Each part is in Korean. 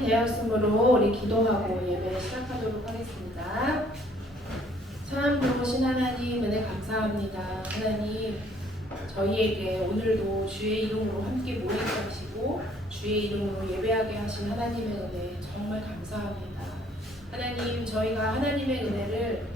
시간이 되었으므로 우리 기도하고 예배 시작하도록 하겠습니다. 참 좋으신 하나님 은혜 감사합니다. 하나님 저희에게 오늘도 주의 이름으로 함께 모이게 하시고 주의 이름으로 예배하게 하신 하나님의 은혜 정말 감사합니다. 하나님 저희가 하나님의 은혜를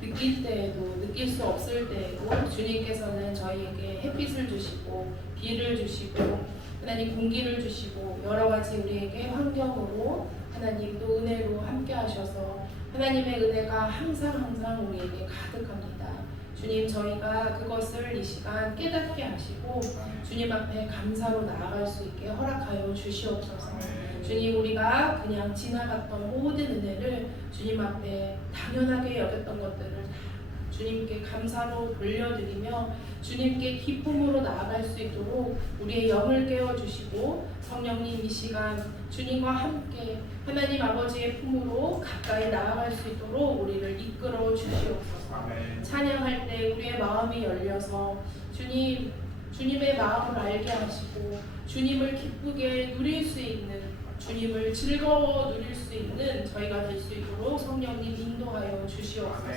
느낄 때에도 느낄 수 없을 때에도 주님께서는 저희에게 햇빛을 주시고 비를 주시고 하나님 공기를 주시고 여러 가지 우리에게 환경으로 하나님 또 은혜로 함께 하셔서 하나님의 은혜가 항상 우리에게 가득합니다. 주님 저희가 그것을 이 시간 깨닫게 하시고 주님 앞에 감사로 나아갈 수 있게 허락하여 주시옵소서. 주님 우리가 그냥 지나갔던 모든 은혜를 주님 앞에 당연하게 여겼던 것들을 주님께 감사로 돌려드리며 주님께 기쁨으로 나아갈 수 있도록 우리의 영을 깨워주시고 성령님 이 시간 주님과 함께 하나님 아버지의 품으로 가까이 나아갈 수 있도록 우리를 이끌어 주시옵소서. 찬양할 때 우리의 마음이 열려서 주님의 마음을 알게 하시고 주님을 기쁘게 누릴 수 있는 주님을 즐거워 누릴 수 있는 저희가 될 수 있도록 성령님 인도하여 주시옵소서.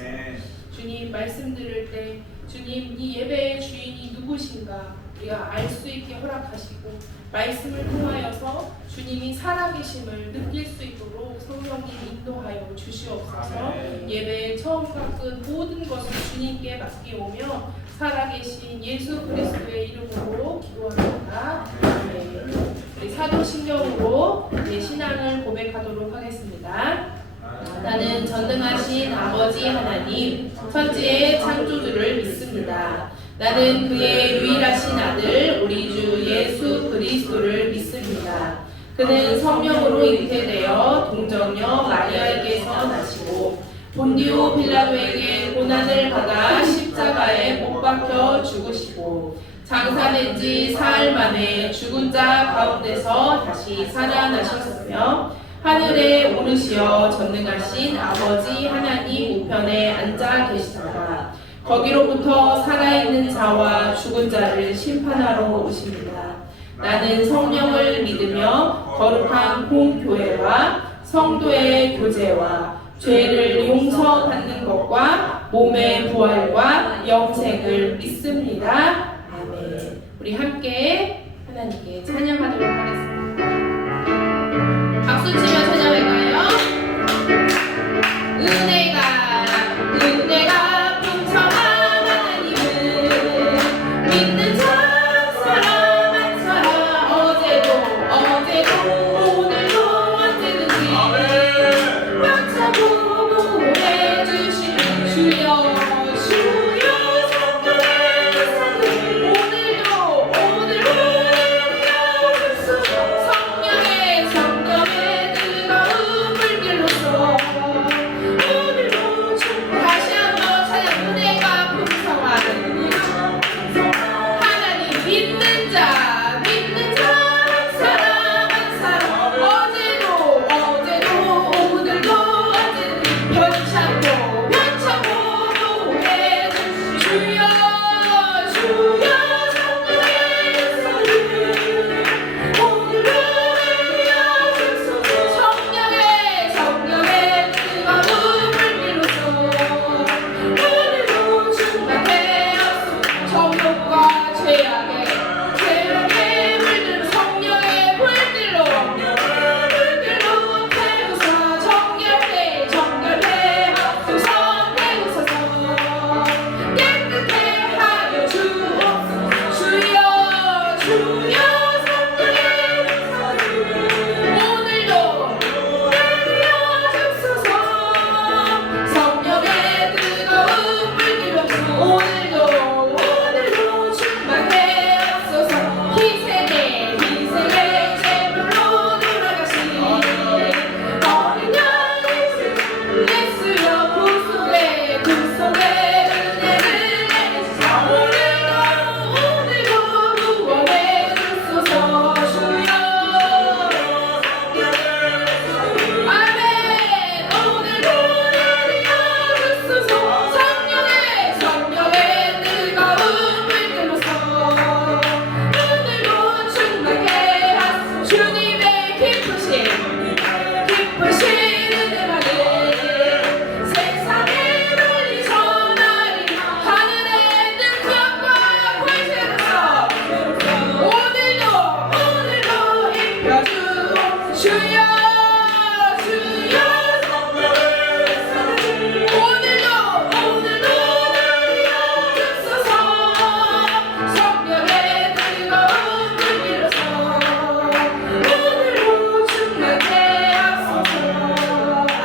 주님 말씀 들을 때 주님 이 예배의 주인이 누구신가 우리가 알 수 있게 허락하시고 말씀을 통하여서 주님이 살아계심을 느낄 수 있도록 성령님 인도하여 주시옵소서. 예배의 처음과 끝 모든 것을 주님께 맡기오며 살아계신 예수 그리스도의 이름으로 기도합니다. 우리 사도신경으로 신앙을 고백하도록 하겠습니다. 나는 전능하신 아버지 하나님 천지의 창조주를 믿습니다. 나는 그의 유일하신 아들 우리 주 예수 그리스도를 믿습니다. 그는 성령으로 잉태되어 동정녀 마리아에게서 나시고 본디오 빌라도에게 고난을 받아 십자가에 못 박혀 죽으시고 장사된 지 사흘 만에 죽은 자 가운데서 다시 살아나셨으며 하늘에 오르시어 전능하신 아버지 하나님 우편에 앉아 계시다가 거기로부터 살아있는 자와 죽은 자를 심판하러 오십니다. 나는 성령을 믿으며 거룩한 공교회와 성도의 교제와 죄를 용서받는 것과 몸의 부활과 영생을 믿습니다. 아멘. 우리 함께 하나님께 찬양하도록 하겠습니다. 박수 치며 찬양할까요? 은혜가 풍성한 하나님은 믿는 사람 한 사람 어제도 오늘도 언제든지 꽉차고 보호해주시는 주여 믿는 자 한 사람 주여 주여 오늘도 주소서 성령의 뜨거운 불 빌어서 오늘도 충만케 하소서.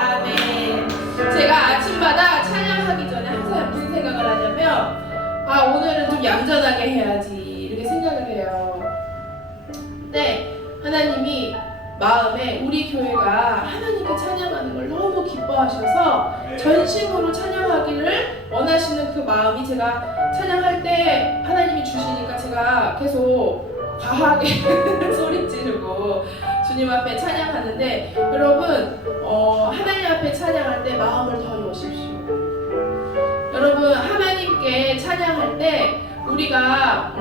아멘. 제가 아침마다 찬양하기 전에 항상 무슨 생각을 하냐면 오늘은 좀 얌전하게 해야지 이렇게 생각을 해요. 근데 하나님이 마음에 우리 교회가 하나님께 찬양하는 걸 너무 기뻐하셔서 전심으로 찬양하기를 원하시는 그 마음이 제가 찬양할 때 하나님이 주시니까 제가 계속 과하게 소리 지르고 주님 앞에 찬양하는데, 여러분 하나님 앞에 찬양할 때 마음을 더 여십시오. 여러분 하나님께 찬양할 때 우리가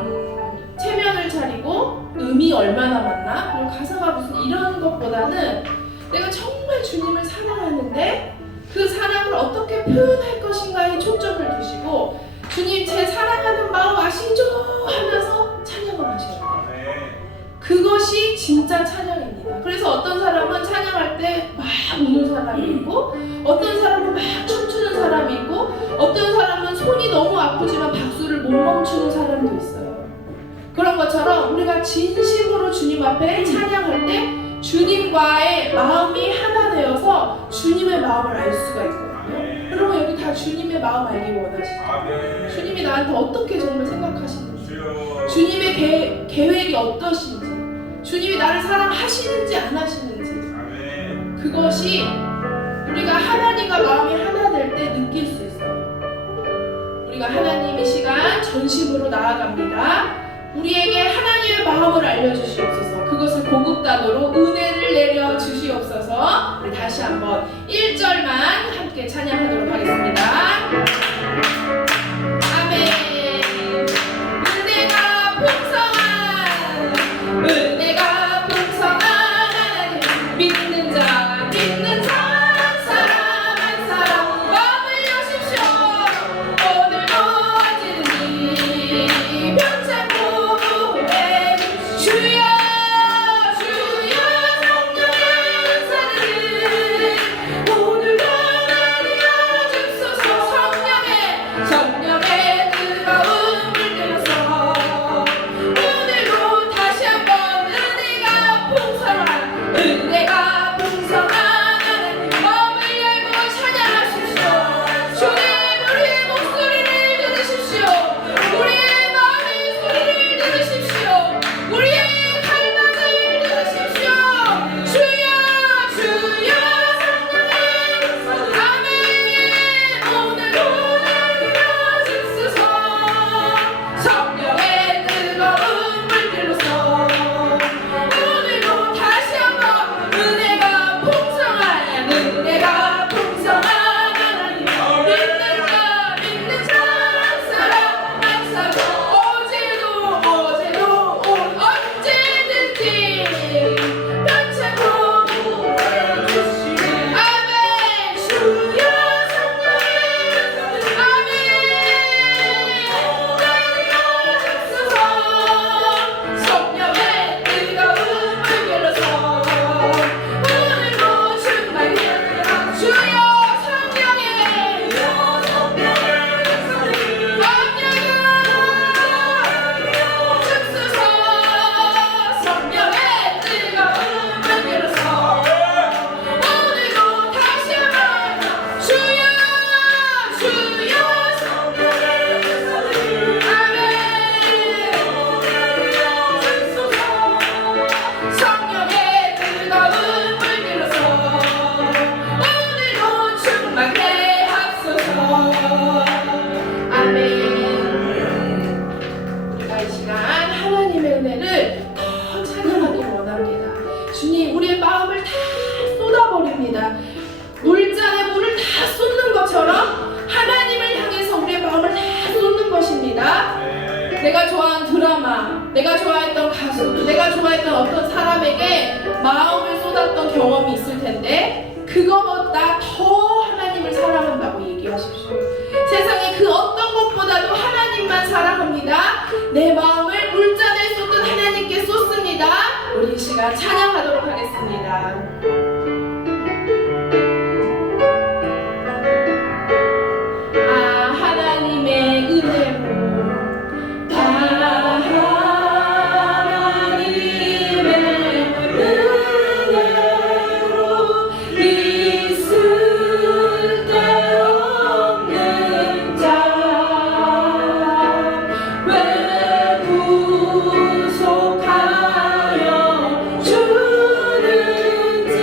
체면을 차리고 음이 얼마나 많나, 그리고 가사가 무슨 이런 것보다는 내가 정말 주님을 사랑하는데 그 사랑을 어떻게 표현할 것인가에 초점을 두시고 주님 제 사랑하는 마음 아시죠? 하면서 찬양을 하셔야 돼요. 그것이 진짜 찬양입니다. 그래서 어떤 사람은 찬양할 때 막 우는 사람이 있고, 어떤 사람은 막 춤추는 사람이 있고, 어떤 사람은 손이 너무 아프지만 박수를 못 멈추는 사람도 있어요. 그런 것처럼 우리가 진심으로 주님 앞에 찬양할 때 주님과의 마음이 하나 되어서 주님의 마음을 알 수가 있거든요. 여러분 여기 다 주님의 마음 알기 원하시죠? 주님이 나한테 어떻게 정말 생각하시는지, 주님의 계획이 어떠신지, 주님이 나를 사랑하시는지 안 하시는지, 그것이 우리가 하나님과 마음이 하나 될 때 느낄 수 있어요. 우리가 하나님의 시간 전심으로 나아갑니다. 우리에게 하나님의 마음을 알려주시옵소서. 그것을 고급단어로 은혜를 내려 주시옵소서. 우리 다시 한번 1절만 함께 찬양하도록 하겠습니다. 아멘. 은혜가 풍성한, 은혜가 풍성한 하나님, 믿는 자 한 사람 한 사람 마음을 여십시오. 오늘도 언제든지 변찮고 주여 주여 성령의 은사를 오늘도 내려 주소서. 성령의 뜨거운 불 들어서 오늘도 다시 한번 은혜가 풍성한, 은혜가 풍성한 하나님 마음을 열고 찬양하십시오. 주님 우리의 목소리를 들으십시오. 우리의 마음의 소리를 들으십시오. 우리의 갈망을 들으십시오. 주여 주여 성령의 아멘. 오늘도 내려 주소서. 성령의 뜨거운 불 들어서 오늘도 다시 한번 은혜가 풍성한, 은혜가 풍성한 하나님, 믿는 자 한 사람 한 사람 어제도 언제든지 변찮고 아멘. 주여 성령의 아멘. 성령의 뜨거운 불 들어서 오늘도 충만케 주여 성령의 주소서. 성령의 뜨거운 불 들어서 오늘도 다시 한번 주여 주여 성령의 뜨거운 불 들어서 오늘도 충만케 하소서. 아멘. 우리가 이 시간 하나님의 은혜를 더 찬양하길 원합니다. 주님 우리의 마음을 다 쏟아버립니다. 물잔에 물을 다 쏟는 것처럼 하나님을 향해서 우리의 마음을 다 쏟는 것입니다. 내가 좋아하는 드라마, 내가 좋아했던 가수, 내가 좋아했던 어떤 사람에게 마음을 쏟았던 경험이 있을 텐데 그거보다 더 하나님을 사랑한다고 얘기하십시오. 세상에 그 어떤 것보다도 하나님만 사랑합니다. 내 마음을 물잔에 쏟듯 하나님께 쏟습니다. 우리 이 시간 찬양하도록 하겠습니다. 하나님의 은혜로 있을 데 없는 자 왜 부족하여 주는지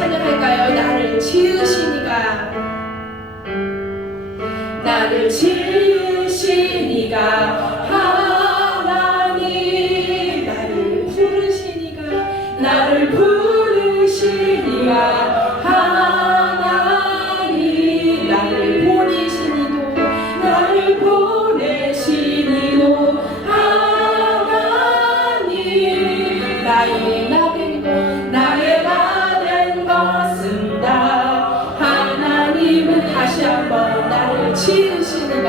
찬양할까요? 나를 지으시니가, 나를 지으시니가 하나님, 나를 부르시니가, 나를 부르시니가 하나님, 나를 보내시니도, 나를 보내시니도 하나님, 나의 나 된 것, 나의 나 된 것은 다 하나님은. 다시 한번 나를 지으시니가,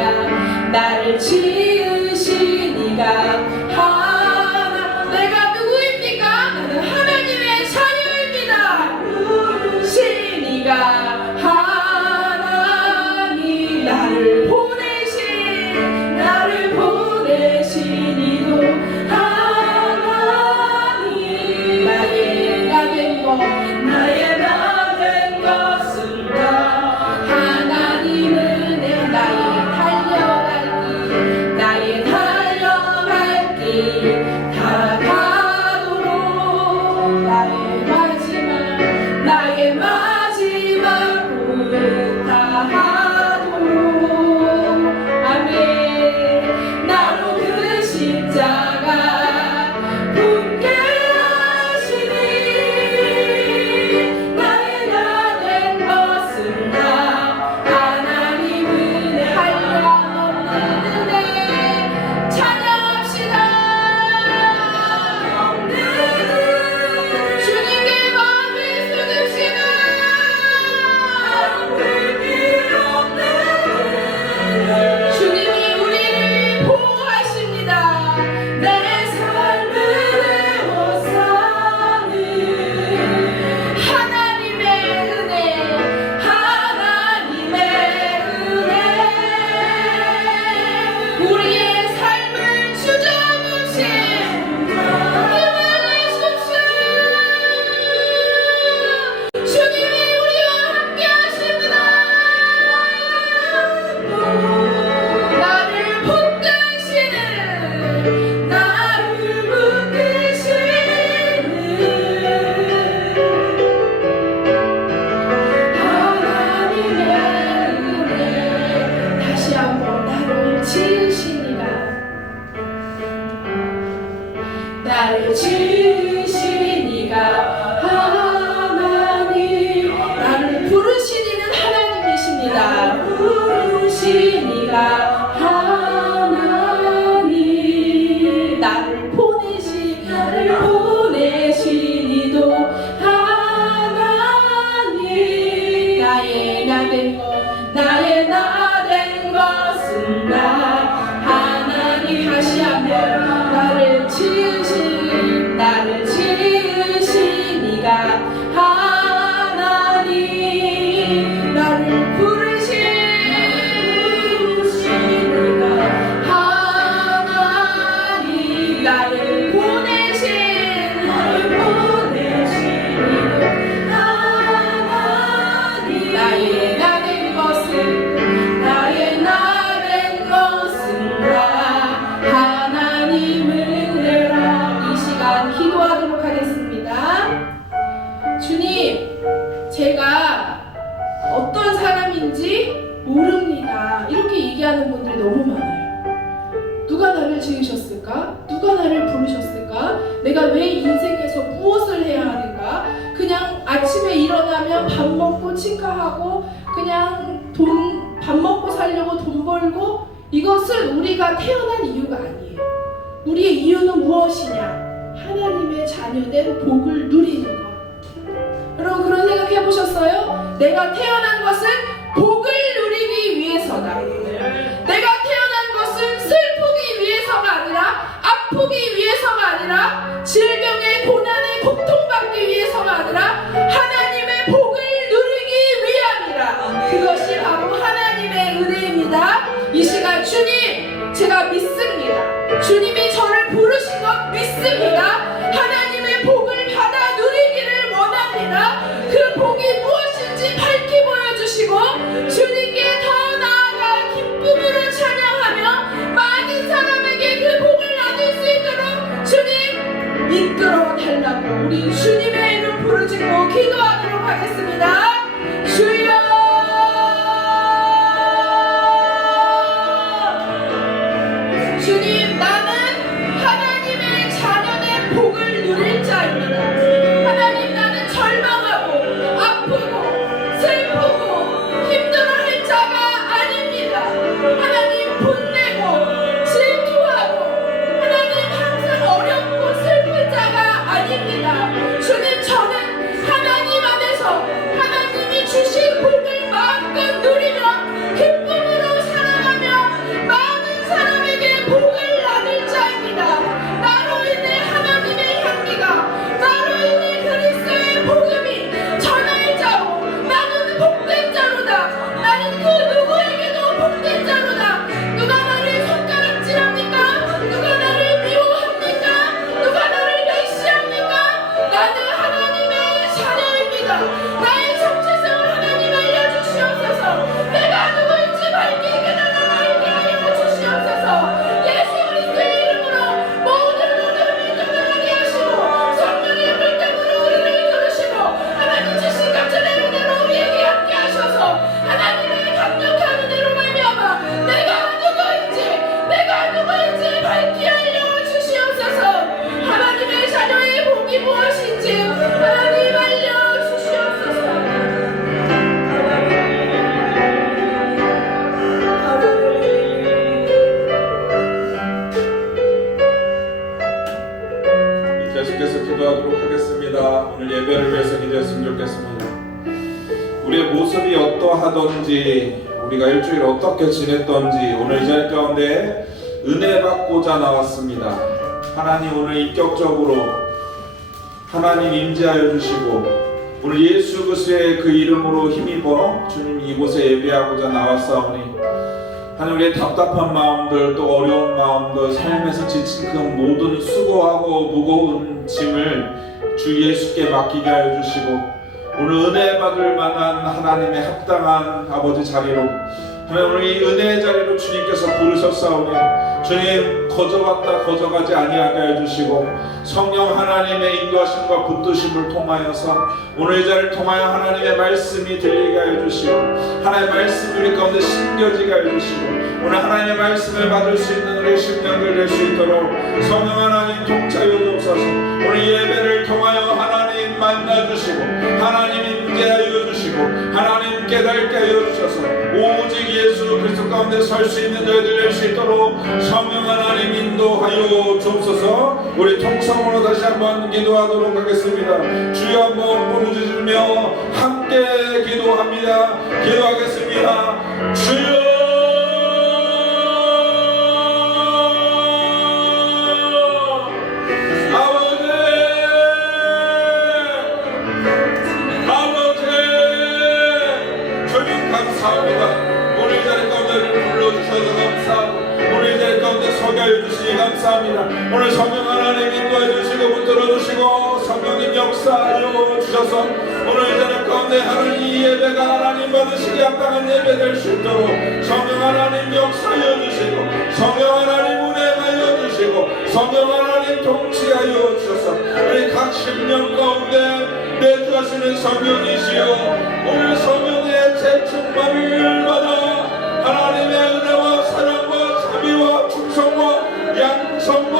나를 지으시니가 하나. 내가 누구입니까? 나는 하나님의 자녀입니다. 부르시니가 하나님, 나를 보내신, 나를 보내시니도 하나님, 나의 나 된 것, 나의 나 된 것은 다 하나님은. 내 나의 달려갈 길, 나의 달려갈 길 다 가도록, 나의 마지막 꿈 다 하도록. 아멘. 나로 그 십자가 붙게 하시니, 나의 나 된 것은 다 하나님 은혜, 한량없는 은혜. 찬양합시다. 주님께 마음을 쏟읍시다. 주님이 우리를 보호하십니다. 내 삶을 에워싸는 하나님의 은혜, 하나님의 은혜. 우리의 삶을 주저없이 임하십시오. 주님이 우리와 함께 하십니다. 나를 붙드시는, 나를 붙드시는 하나님의 은혜. 다시 한번 나를 지으시니가, 나를 지으시니가 하나님, 나를 부르시니는 하나님이십니다. 부르시니가 하나님, 나를 보내시니도 하나님, 나의 나 된 것, 나의 나 된 것은 다 하나님. 다시 한번 나를 지으시니가 하나님, 나를 부르시니가 하나님, 나를 보내시니도 하나님, 나의 나 된 것은, 나의 나 된 것은 다 하나님을 내라. 이 시간 기도하도록 하겠습니다. 주님, 제가 어떤 사람인지 모릅니다. 이렇게 얘기하는 분들이 너무 많아요. 누가 나를 지으셨을까? 누가 나를 부르셨을까? 내가 왜 인생에서 무엇을 해야 하는가? 그냥 아침에 일어나면 밥 먹고 치과하고 그냥 밥 먹고 살려고 돈 벌고, 이것은 우리가 태어난 이유가 아니에요. 우리의 이유는 무엇이냐? 하나님의 자녀된 복을 누리는 것. 여러분 그런 생각 해보셨어요? 내가 태어난 것은 복을 누리기 위해서다. 내가 태어난 것은 슬프기 위해서가 아니라, 아프기 위해서가 아니라, 질병의 고난에 고통받기 위해서가 아니라 하나님의 복을 누리기 위함이라. 그것이 바로 하나님의 은혜입니다. 이 시간 주님, 제가 믿습니다. 주님이 저를 부르신 것 믿습니다. 하나님의 복을 받아 누리기를 원합니다. 그 복이 무엇인지 밝히 보여주시고 주님께 더 나아가 기쁨으로 찬양하며 많은 사람에게 그 복을 나눌 수 있도록 주님 이끌어 달라고 우리 주님의 이름 부르짖고 기도하도록 하겠습니다. 주여 주님, 나는 하나님의 자녀의 복을 누릴 자입니다. 하나님, 나는 절망하고 아프고 슬프고 힘들어할 자가 아닙니다. 하나님, 분내고 질투하고 하나님 항상 어렵고 슬픈 자가 아닙니다. 주님, 저는 하나님 안에서 하나님이 주신 복을 마음껏 누리며 기쁨으로 살아가며 많은 사람에게 복을 나눌 자입니다. 나로 인해 하나님의 향기가, 나로 인해 그리스도의 복음이 전할 자로, 나는 복된 자로다. 나는 그 누구에게도 복된 자로다. 누가 나를 손가락질합니까? 누가 나를 미워합니까? 누가 나를 멸시합니까? 나는 하나님의 자녀입니다. 나의 정체성을 하나님 알려주시옵소서. 내가 누구인지 밝히게 달라고 알게 하여 주시옵소서. 예수 그리스도의 이름으로 모든 어둠을 떠나가게 하시고 성령의 불감으로 우리를 이루시고 하나님 주신 감사의 은혜로 우리에게 함께 하셔서 하나님의 강력한 은혜로 말미암아 내가 누구인지 밝히 알려 주시옵소서. 하나님의 자녀의 복이 무엇인지 하나님 알려 주시옵소서. 계속해서 기도하도록 하겠습니다. 오늘 예배를 위해서 기도했으면 좋겠습니다. 우리의 모습이 어떠하던지, 우리가 일주일 어떻게 지냈던지 오늘 이 자리 가운데 은혜 받고자 나왔습니다. 하나님, 오늘 인격적으로 하나님 임재하여 주시고 오늘 예수 그리스도의 그 이름으로 힘입어 주님 이곳에 예배하고자 나왔사오니 하나님, 우리의 답답한 마음들, 또 어려운 마음들, 삶에서 지친 그 모든 수고하고 무거운 짐을 주 예수께 맡기게 하여 주시고 오늘 은혜 받을 만한 하나님의 합당한 아버지 자리로, 하나님, 오늘 이 은혜의 자리로 주님께서 부르셨사오니 주님, 거저갔다 거저가지 아니하게 해주시고 성령 하나님의 인도하심과 붙드심을 통하여서 오늘 이 자리를 통하여 하나님의 말씀이 들리게 해주시고 하나님의 말씀이 우리 가운데 심겨지게 해주시고 오늘 하나님의 말씀을 받을 수 있는 우리의 심령들 될 수 있도록 성령 하나님 통치하여 주옵소서. 오늘 예배를 통하여 하나님 만나주시고 하나님 임재하여 주시고 하나님 깨닫게 하여 주셔서 오직 예수 그리스도 가운데 설 수 있는 저희들 될 수 있도록 성령 하나님 인도하여 주옵소서. 우리 통성으로 다시 한번 기도하도록 하겠습니다. 주여 한번 부르짖으며 함께 기도합니다. 기도하겠습니다. 주여 감사합니다. 오늘 성령 하나님 인도해 주시고 붙들어 주시고 성령님 역사하여 주셔서 오늘 이 자리 가운데 하나님 이 예배가 하나님 받으시기 합당한 예배 될 수 있도록 성령 하나님 역사하여 주시고 성령 하나님 운행하여 주시고 성령 하나님 통치하여 주셔서 우리 각 심령 가운데 내주하시는 성령이시여 오늘 성령의 재충만을 받아 하나님의 은혜와 사랑과 자비와 충성과 양성과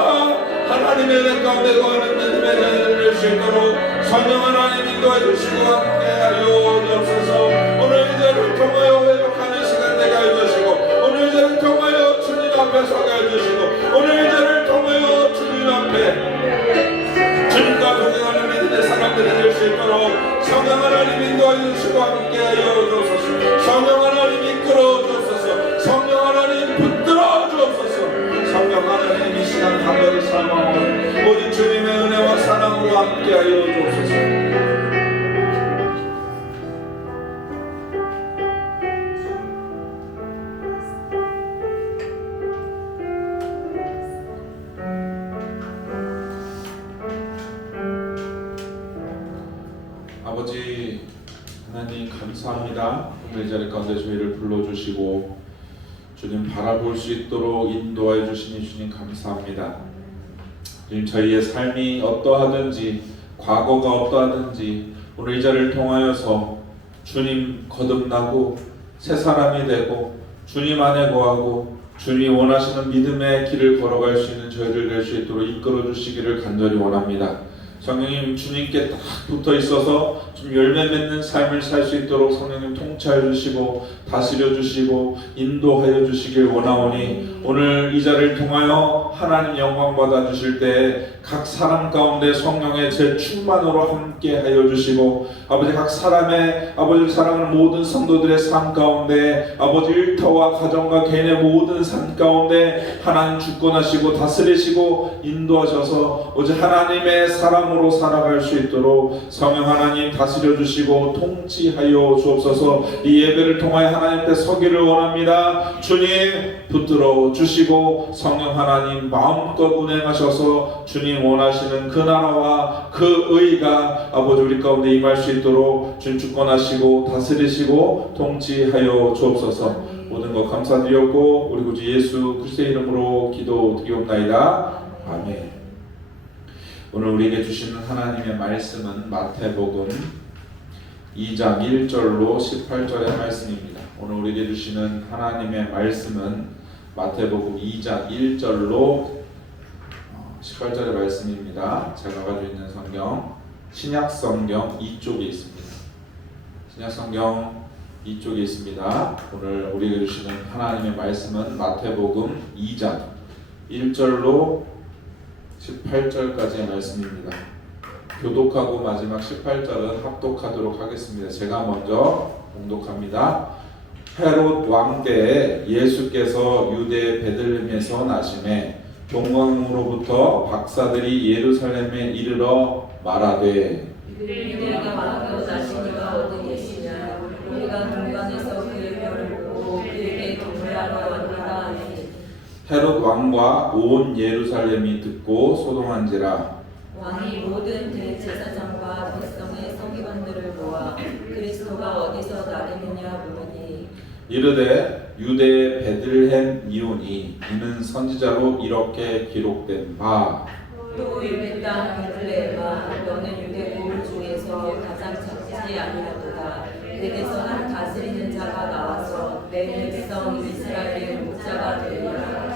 하나님의 은혜 가운데 거하는 믿음의 자녀들 될 수 있도록 성령 하나님 인도해 주시고 함께하여 주옵소서. 오늘 이 자리를 통하여 회복하는 시간 되게 해주시고 오늘 이 자리를 통하여 주님 앞에 서게 해주시고 오늘 이 자리를 통하여 주님 앞에 주님과 동행하는 믿음의 사람들이 될 수 있도록 성령 하나님 인도해 주시고 함께하여 주옵소서. 성령 하나님 이끌어 주옵소서. 성령 하나님 붙들어 주옵소서. 성령 하나님 이 시간 간절히 사모하오니 오직 주님의 은혜와 사랑으로 함께하여 주옵소서. 아버지 하나님 감사합니다. 오늘 이 자리 가운데 저희를 불러주시고 주님 바라볼 수 있도록 인도하여 주시니 주님 감사합니다. 주님 저희의 삶이 어떠하든지 과거가 어떠하든지 오늘 이 자리를 통하여서 주님 거듭나고 새 사람이 되고 주님 안에 거하고 주님이 원하시는 믿음의 길을 걸어갈 수 있는 저희들 될 수 있도록 이끌어 주시기를 간절히 원합니다. 성령님 주님께 딱 붙어 있어서 좀 열매 맺는 삶을 살 수 있도록 성령님 통치하여 주시고 다스려 주시고 인도하여 주시길 원하오니 오늘 이 자리를 통하여 하나님 영광 받아 주실 때 각 사람 가운데 성령의 재충만으로 함께 하여 주시고 아버지 각 사람의 아버지를 사랑하는 모든 성도들의 삶 가운데 아버지 일터와 가정과 개인의 모든 삶 가운데 하나님 주권하시고 다스리시고 인도하셔서 오직 하나님의 사랑으로 살아갈 수 있도록 성령 하나님 다스려 주시고 통치하여 주옵소서. 이 예배를 통하여 하나님 앞에 서기를 원합니다. 주님 붙들어 주시고 성령 하나님 마음껏 운행하셔서 주님 원하시는 그 나라와 그 의가 아버지 우리 가운데 임할 수 있도록 주님 주권하시고 다스리시고 통치하여 주옵소서. 모든 것 감사드렸고 우리 구주 예수 그리스도의 이름으로 기도드리옵나이다. 아멘. 오늘 우리에게 주시는 하나님의 말씀은 마태복음 2장 1절로 18절의 말씀입니다. 오늘 우리에게 주시는 하나님의 말씀은 마태복음 2장 1절로 18절의 말씀입니다. 제가 가지고 있는 성경 신약성경 2쪽에 있습니다. 신약성경 2쪽에 있습니다. 오늘 우리에게 주시는 하나님의 말씀은 마태복음 2장 1절로 18절까지의 말씀입니다. 교독하고 마지막 18절은 합독하도록 하겠습니다. 제가 먼저 봉독합니다. 헤롯 왕 때에 예수께서 유대 베들레헴에서 나심에 동방으로부터 박사들이 예루살렘에 이르러 말하되 유대인들과 말하고 자신이가 어디 계시냐 우리가 동방에서 그의 별을 보고 그에게 경배하러 왔노라 하니 헤롯 왕과 온 예루살렘이 듣고 소동한지라. 왕이 모든 대제사장과 백성의 서기관들을 모아 그리스도가 어디서 나겠느냐 물으니 이르되 유대 베들레헴 이오니 이는 선지자로 이렇게 기록된 바 또 유대 땅 베들레헴아 너는 유대 고을 중에서 가장 작지 아니하도다 내게서는 다스리는 자가 나와서 내 백성 이스라엘의 목자가 되리라.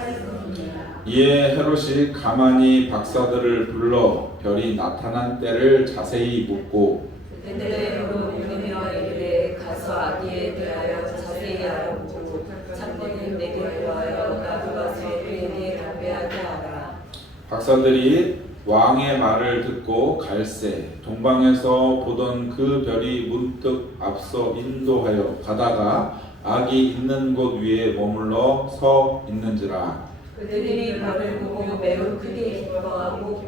이에 헤롯이 가만히 박사들을 불러 별이 나타난 때를 자세히 묻고 베들레헴으로 보내며 이르되 가서 아기에 대하여 자세히 알아보고 참고는 내게 구하여 나도 가서 그에게 경배하게 하라. 박사들이 왕의 말을 듣고 갈새 동방에서 보던 그 별이 문득 앞서 인도하여 가다가 아기 있는 곳 위에 머물러 서 있는지라. 그들이 별을 보고 매우 크게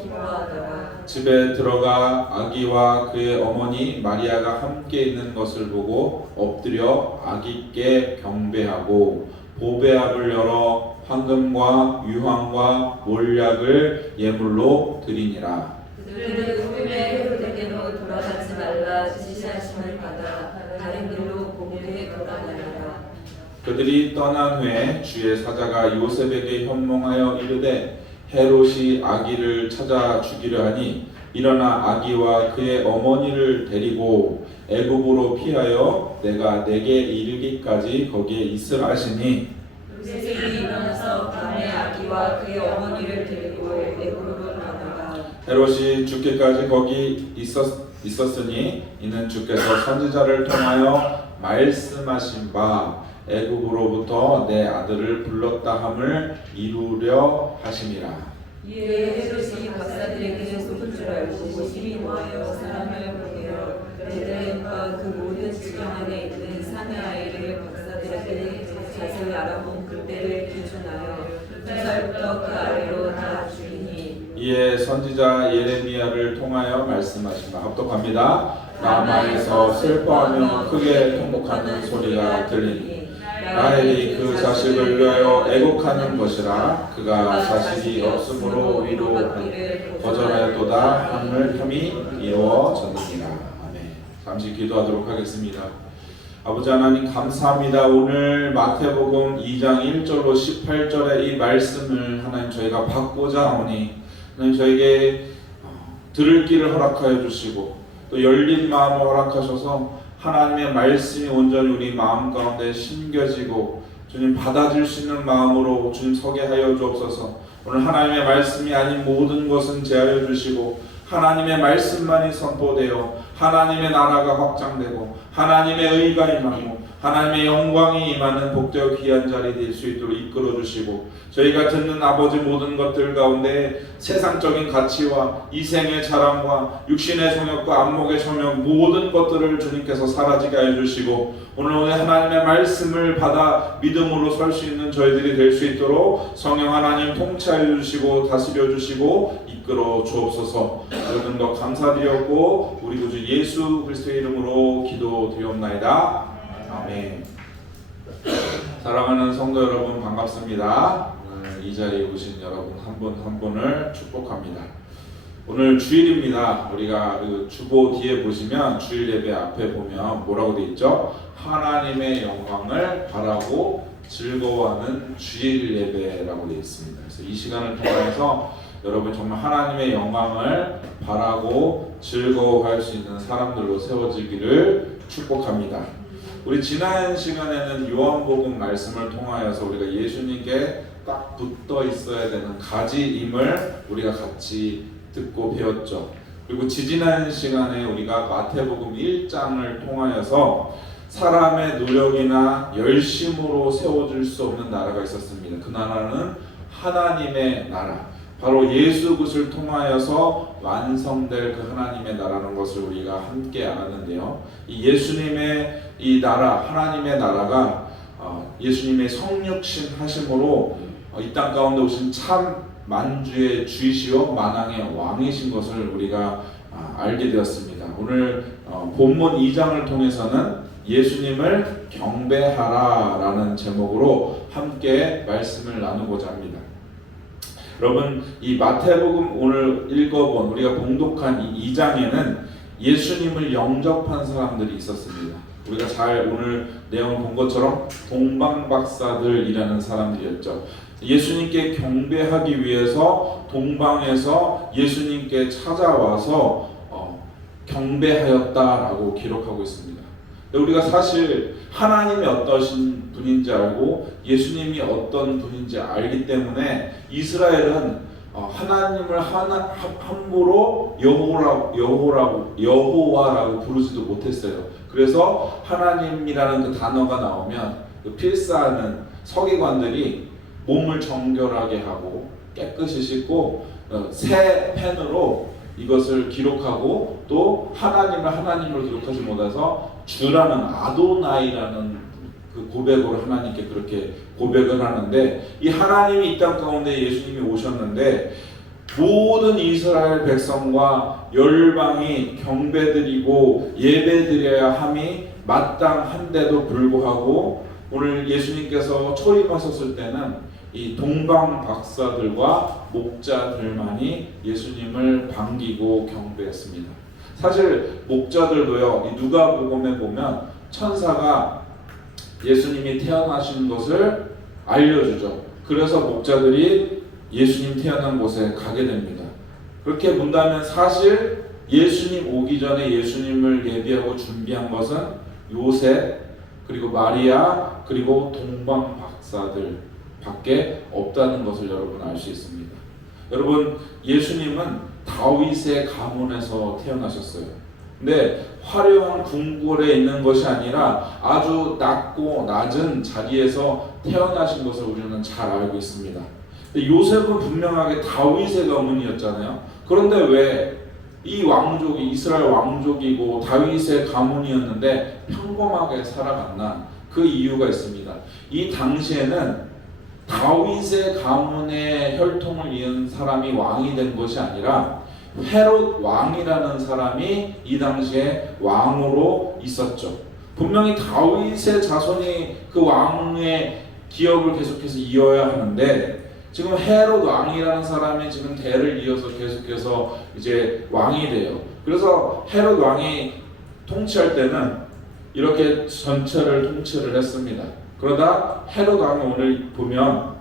기뻐하더라. 집에 들어가 아기와 그의 어머니 마리아가 함께 있는 것을 보고 엎드려 아기께 경배하고 보배압을 열어 황금과 유황과 몰약을 예물로 드리니라. 그들은 꿈에 헤롯에게로 돌아가지 말라 지시하심을 받아 다른 길로 고국에 돌아가니라. 그들이 떠난 후에 주의 사자가 요셉에게 현몽하여 이르되 헤롯이 아기를 찾아 죽이려 하니 일어나 아기와 그의 어머니를 데리고 애굽으로 피하여 내가 내게 이르기까지 거기에 있으라 하시니 요셉이 일어나서 밤에 아기와 그의 어머니를 데리고 애굽으로 나아가 헤롯이 죽기까지 거기 있었으니 이는 주께서 선지자를 통하여 말씀하신 바 애굽으로부터 내 아들을 불렀다 함을 이루려 하심이라. 이에 헤롯이 박사들에게 속을 줄 알고 심히 모하여 사람을 보내어 베들레헴과 그 모든 지경 안에 있는 사내 아이를 박사들에게 자세히 알아본 그때를 기준하여 2살부터 그 아래로 다 죽이니 이에 선지자 예레미야를 통하여 말씀하신다. 합독합니다. 라마에서 슬퍼하며 크게 통곡하는 소리가 들리니 라헬이 그 자식을 위하여 애곡하는 것이라. 그가 자식이 없으므로 위로하기를 거절하였도다 함을 함이 이루어졌느니라. 아멘. 잠시 기도하도록 하겠습니다. 아버지 하나님 감사합니다. 오늘 마태복음 2장 1절로 18절의 이 말씀을 하나님 저희가 받고자 하오니 하나님 저에게 들을 길을 허락하여 주시고 또 열린 마음을 허락하셔서 하나님의 말씀이 온전히 우리 마음 가운데 심겨지고 주님 받아줄 수 있는 마음으로 주님 서게 하여 주옵소서. 오늘 하나님의 말씀이 아닌 모든 것은 제하여 주시고 하나님의 말씀만이 선포되어 하나님의 나라가 확장되고 하나님의 의가 임하고 하나님의 영광이 임하는 복되고 귀한 자리 될 수 있도록 이끌어 주시고 저희가 듣는 아버지 모든 것들 가운데 세상적인 가치와 이생의 자랑과 육신의 성욕과 안목의 성욕 모든 것들을 주님께서 사라지게 하여 주시고 오늘 하나님의 말씀을 받아 믿음으로 설 수 있는 저희들이 될 수 있도록 성령 하나님 통치하여 주시고 다스려 주시고 이끌어 주옵소서. 모든 것 감사드렸고 우리 구주 예수 그리스도의 이름으로 기도드리옵나이다. 아멘. 사랑하는 성도 여러분 반갑습니다. 오늘 이 자리에 오신 여러분 한 분 한 분을 축복합니다. 오늘 주일입니다. 우리가 그 주보 뒤에 보시면 주일 예배 앞에 보면 뭐라고 되어 있죠? 하나님의 영광을 바라고 즐거워하는 주일 예배라고 되어 있습니다. 그래서 이 시간을 통해서 여러분 정말 하나님의 영광을 바라고 즐거워할 수 있는 사람들로 세워지기를 축복합니다. 우리 지난 시간에는 요한복음 말씀을 통하여서 우리가 예수님께 딱 붙어 있어야 되는 가지임을 우리가 같이 듣고 배웠죠. 그리고 지지난 시간에 우리가 마태복음 1장을 통하여서 사람의 노력이나 열심으로 세워질 수 없는 나라가 있었습니다. 그 나라는 하나님의 나라, 바로 예수 그리스도를 통하여서 완성될 그 하나님의 나라는 것을 우리가 함께 알았는데요. 이 예수님의 이 나라, 하나님의 나라가 예수님의 성육신 하심으로 이 땅 가운데 오신 참 만주의 주이시오 만왕의 왕이신 것을 우리가 알게 되었습니다. 오늘 본문 2장을 통해서는 예수님을 경배하라라는 제목으로 함께 말씀을 나누고자 합니다. 여러분 이 마태복음 오늘 읽어본 우리가 봉독한 이 2장에는 예수님을 영접한 사람들이 있었습니다. 우리가 잘 오늘 내용 본 것처럼 동방박사들이라는 사람들이었죠. 예수님께 경배하기 위해서 동방에서 예수님께 찾아와서 경배하였다라고 기록하고 있습니다. 우리가 사실 하나님이 어떠신 분인지 알고 예수님이 어떤 분인지 알기 때문에 이스라엘은 하나님을 함부로 여호와라고 부르지도 못했어요. 그래서 하나님이라는 그 단어가 나오면 그 필사하는 서기관들이 몸을 정결하게 하고 깨끗이 씻고 새 펜으로 이것을 기록하고 또 하나님을 하나님으로 기록하지 못해서 주라는 아도나이라는 그 고백으로 하나님께 그렇게 고백을 하는데 이 하나님이 이 땅 가운데 예수님이 오셨는데 모든 이스라엘 백성과 열방이 경배드리고 예배드려야 함이 마땅한데도 불구하고 오늘 예수님께서 초림하셨을 때는 이 동방 박사들과 목자들만이 예수님을 반기고 경배했습니다. 사실 목자들도요, 이 누가복음에 보면 천사가 예수님이 태어나신 것을 알려주죠. 그래서 목자들이 예수님 태어난 곳에 가게 됩니다. 그렇게 본다면 사실 예수님 오기 전에 예수님을 예비하고 준비한 것은 요셉 그리고 마리아 그리고 동방 박사들 밖에 없다는 것을 여러분 알 수 있습니다. 여러분 예수님은 다윗의 가문에서 태어나셨어요. 근데 화려한 궁궐에 있는 것이 아니라 아주 낮고 낮은 자리에서 태어나신 것을 우리는 잘 알고 있습니다. 요셉은 분명하게 다윗의 가문이었잖아요. 그런데 왜 이 왕족이 이스라엘 왕족이고 다윗의 가문이었는데 평범하게 살아갔나? 그 이유가 있습니다. 이 당시에는 다윗의 가문의 혈통을 이은 사람이 왕이 된 것이 아니라 헤롯 왕이라는 사람이 이 당시에 왕으로 있었죠. 분명히 다윗의 자손이 그 왕의 기업을 계속해서 이어야 하는데 지금 헤롯 왕이라는 사람이 지금 대를 이어서 계속해서 이제 왕이 돼요. 그래서 헤롯 왕이 통치할 때는 이렇게 전체를 통치를 했습니다. 그러다 헤롯 왕이 오늘 보면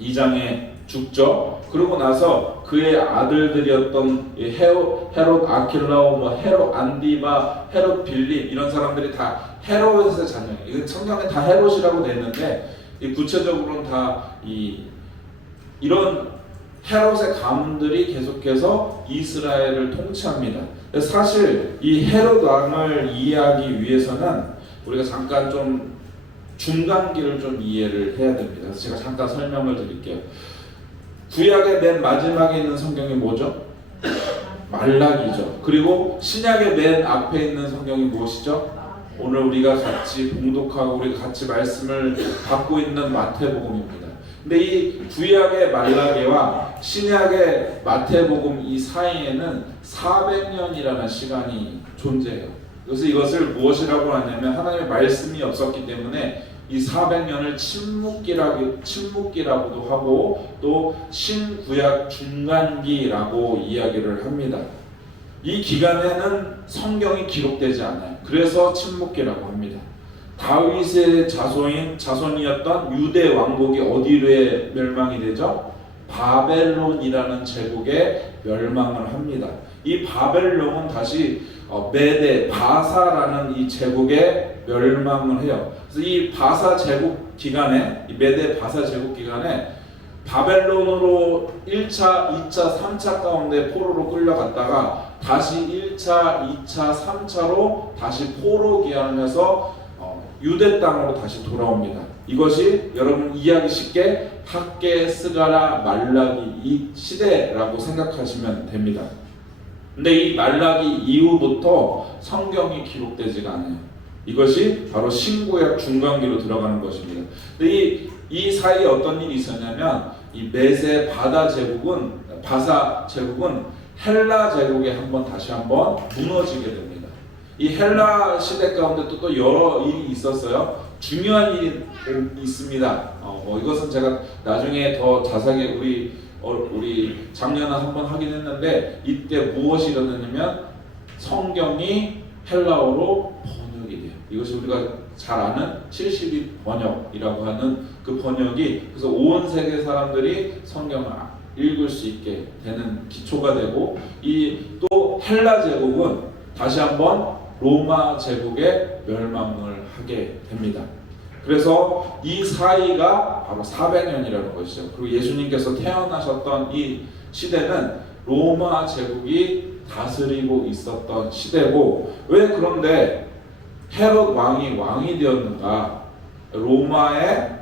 2장에 죽죠. 그러고 나서 그의 아들들이었던 헤롯 아킬라오, 헤롯 안디바, 헤롯 빌립 이런 사람들이 다 헤롯의 자녀예요. 이건 성경에 다 헤롯이라고 돼 있는데 구체적으로는 다 이런 헤롯의 가문들이 계속해서 이스라엘을 통치합니다. 사실 이 헤롯 왕을 이해하기 위해서는 우리가 잠깐 좀 중간기를 좀 이해를 해야 됩니다. 그래서 제가 잠깐 설명을 드릴게요. 구약의 맨 마지막에 있는 성경이 뭐죠? 말라기죠. 그리고 신약의 맨 앞에 있는 성경이 무엇이죠? 오늘 우리가 같이 봉독하고 우리가 같이 말씀을 받고 있는 마태복음입니다. 근데 이 구약의 말라기와 신약의 마태복음 이 사이에는 400년이라는 시간이 존재해요. 그래서 이것을 무엇이라고 하냐면 하나님의 말씀이 없었기 때문에 이 400년을 침묵기라고도 하고 또 신구약 중간기라고 이야기를 합니다. 이 기간에는 성경이 기록되지 않아요. 그래서 침묵기라고 합니다. 다윗의 자손이었던 유대 왕국이 어디로 멸망이 되죠? 바벨론이라는 제국에 멸망을 합니다. 이 바벨론은 다시 메데 바사라는 이 제국에 멸망을 해요. 그래서 이 바사 제국 기간에, 이 메데 바사 제국 기간에 바벨론으로 1차, 2차, 3차 가운데 포로로 끌려갔다가 다시 1차, 2차, 3차로 다시 포로 귀환해서 유대 땅으로 다시 돌아옵니다. 이것이 여러분 이해하기 쉽게 학개, 스가랴, 말라기 이 시대라고 생각하시면 됩니다. 근데 이 말라기 이후부터 성경이 기록되지가 않아요. 이것이 바로 신구약 중간기로 들어가는 것입니다. 근데 이 사이에 어떤 일이 있었냐면 이 메세 바사 제국은 헬라 제국에 다시 한번 무너지게 됩니다. 이 헬라 시대 가운데 또 여러 일이 있었어요. 중요한 일이 있습니다. 이것은 제가 나중에 더 자세하게 우리 작년에 한번 하긴 했는데 이때 무엇이 일어났냐면 성경이 헬라어로 번역이 돼요. 이것이 우리가 잘 아는 70일 번역이라고 하는 그 번역이 그래서 온 세계 사람들이 성경을 읽을 수 있게 되는 기초가 되고 이 또 헬라 제국은 다시 한번 로마 제국에 멸망을 하게 됩니다. 그래서 이 사이가 바로 400년이라는 것이죠. 그리고 예수님께서 태어나셨던 이 시대는 로마 제국이 다스리고 있었던 시대고 왜 그런데 헤롯 왕이 되었는가? 로마에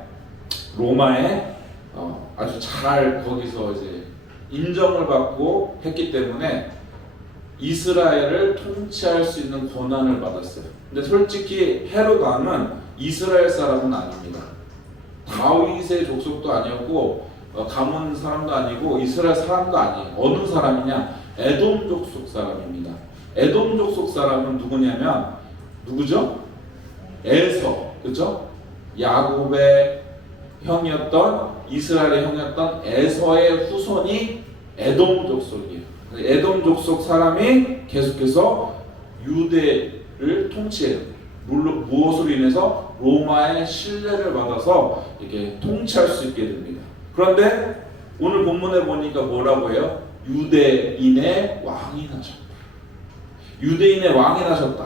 아주 잘 거기서 이제 인정을 받고 했기 때문에 이스라엘을 통치할 수 있는 권한을 받았어요. 근데 솔직히 헤롯 왕은 이스라엘 사람은 아닙니다. 다윗의 족속도 아니었고 가문 사람도 아니고 이스라엘 사람도 아니에요. 어느 사람이냐? 에돔 족속 사람입니다. 에돔 족속 사람은 누구냐면 누구죠? 에서, 그렇죠? 야곱의 형이었던 이스라엘의 형이었던 에서의 후손이 에돔 족속이에요. 에돔 족속 사람이 계속해서 유대를 통치해요. 물론 무엇으로 인해서 로마의 신뢰를 받아서 이렇게 통치할 수 있게 됩니다. 그런데 오늘 본문에 보니까 뭐라고 해요? 유대인의 왕이 나셨다. 유대인의 왕이 나셨다.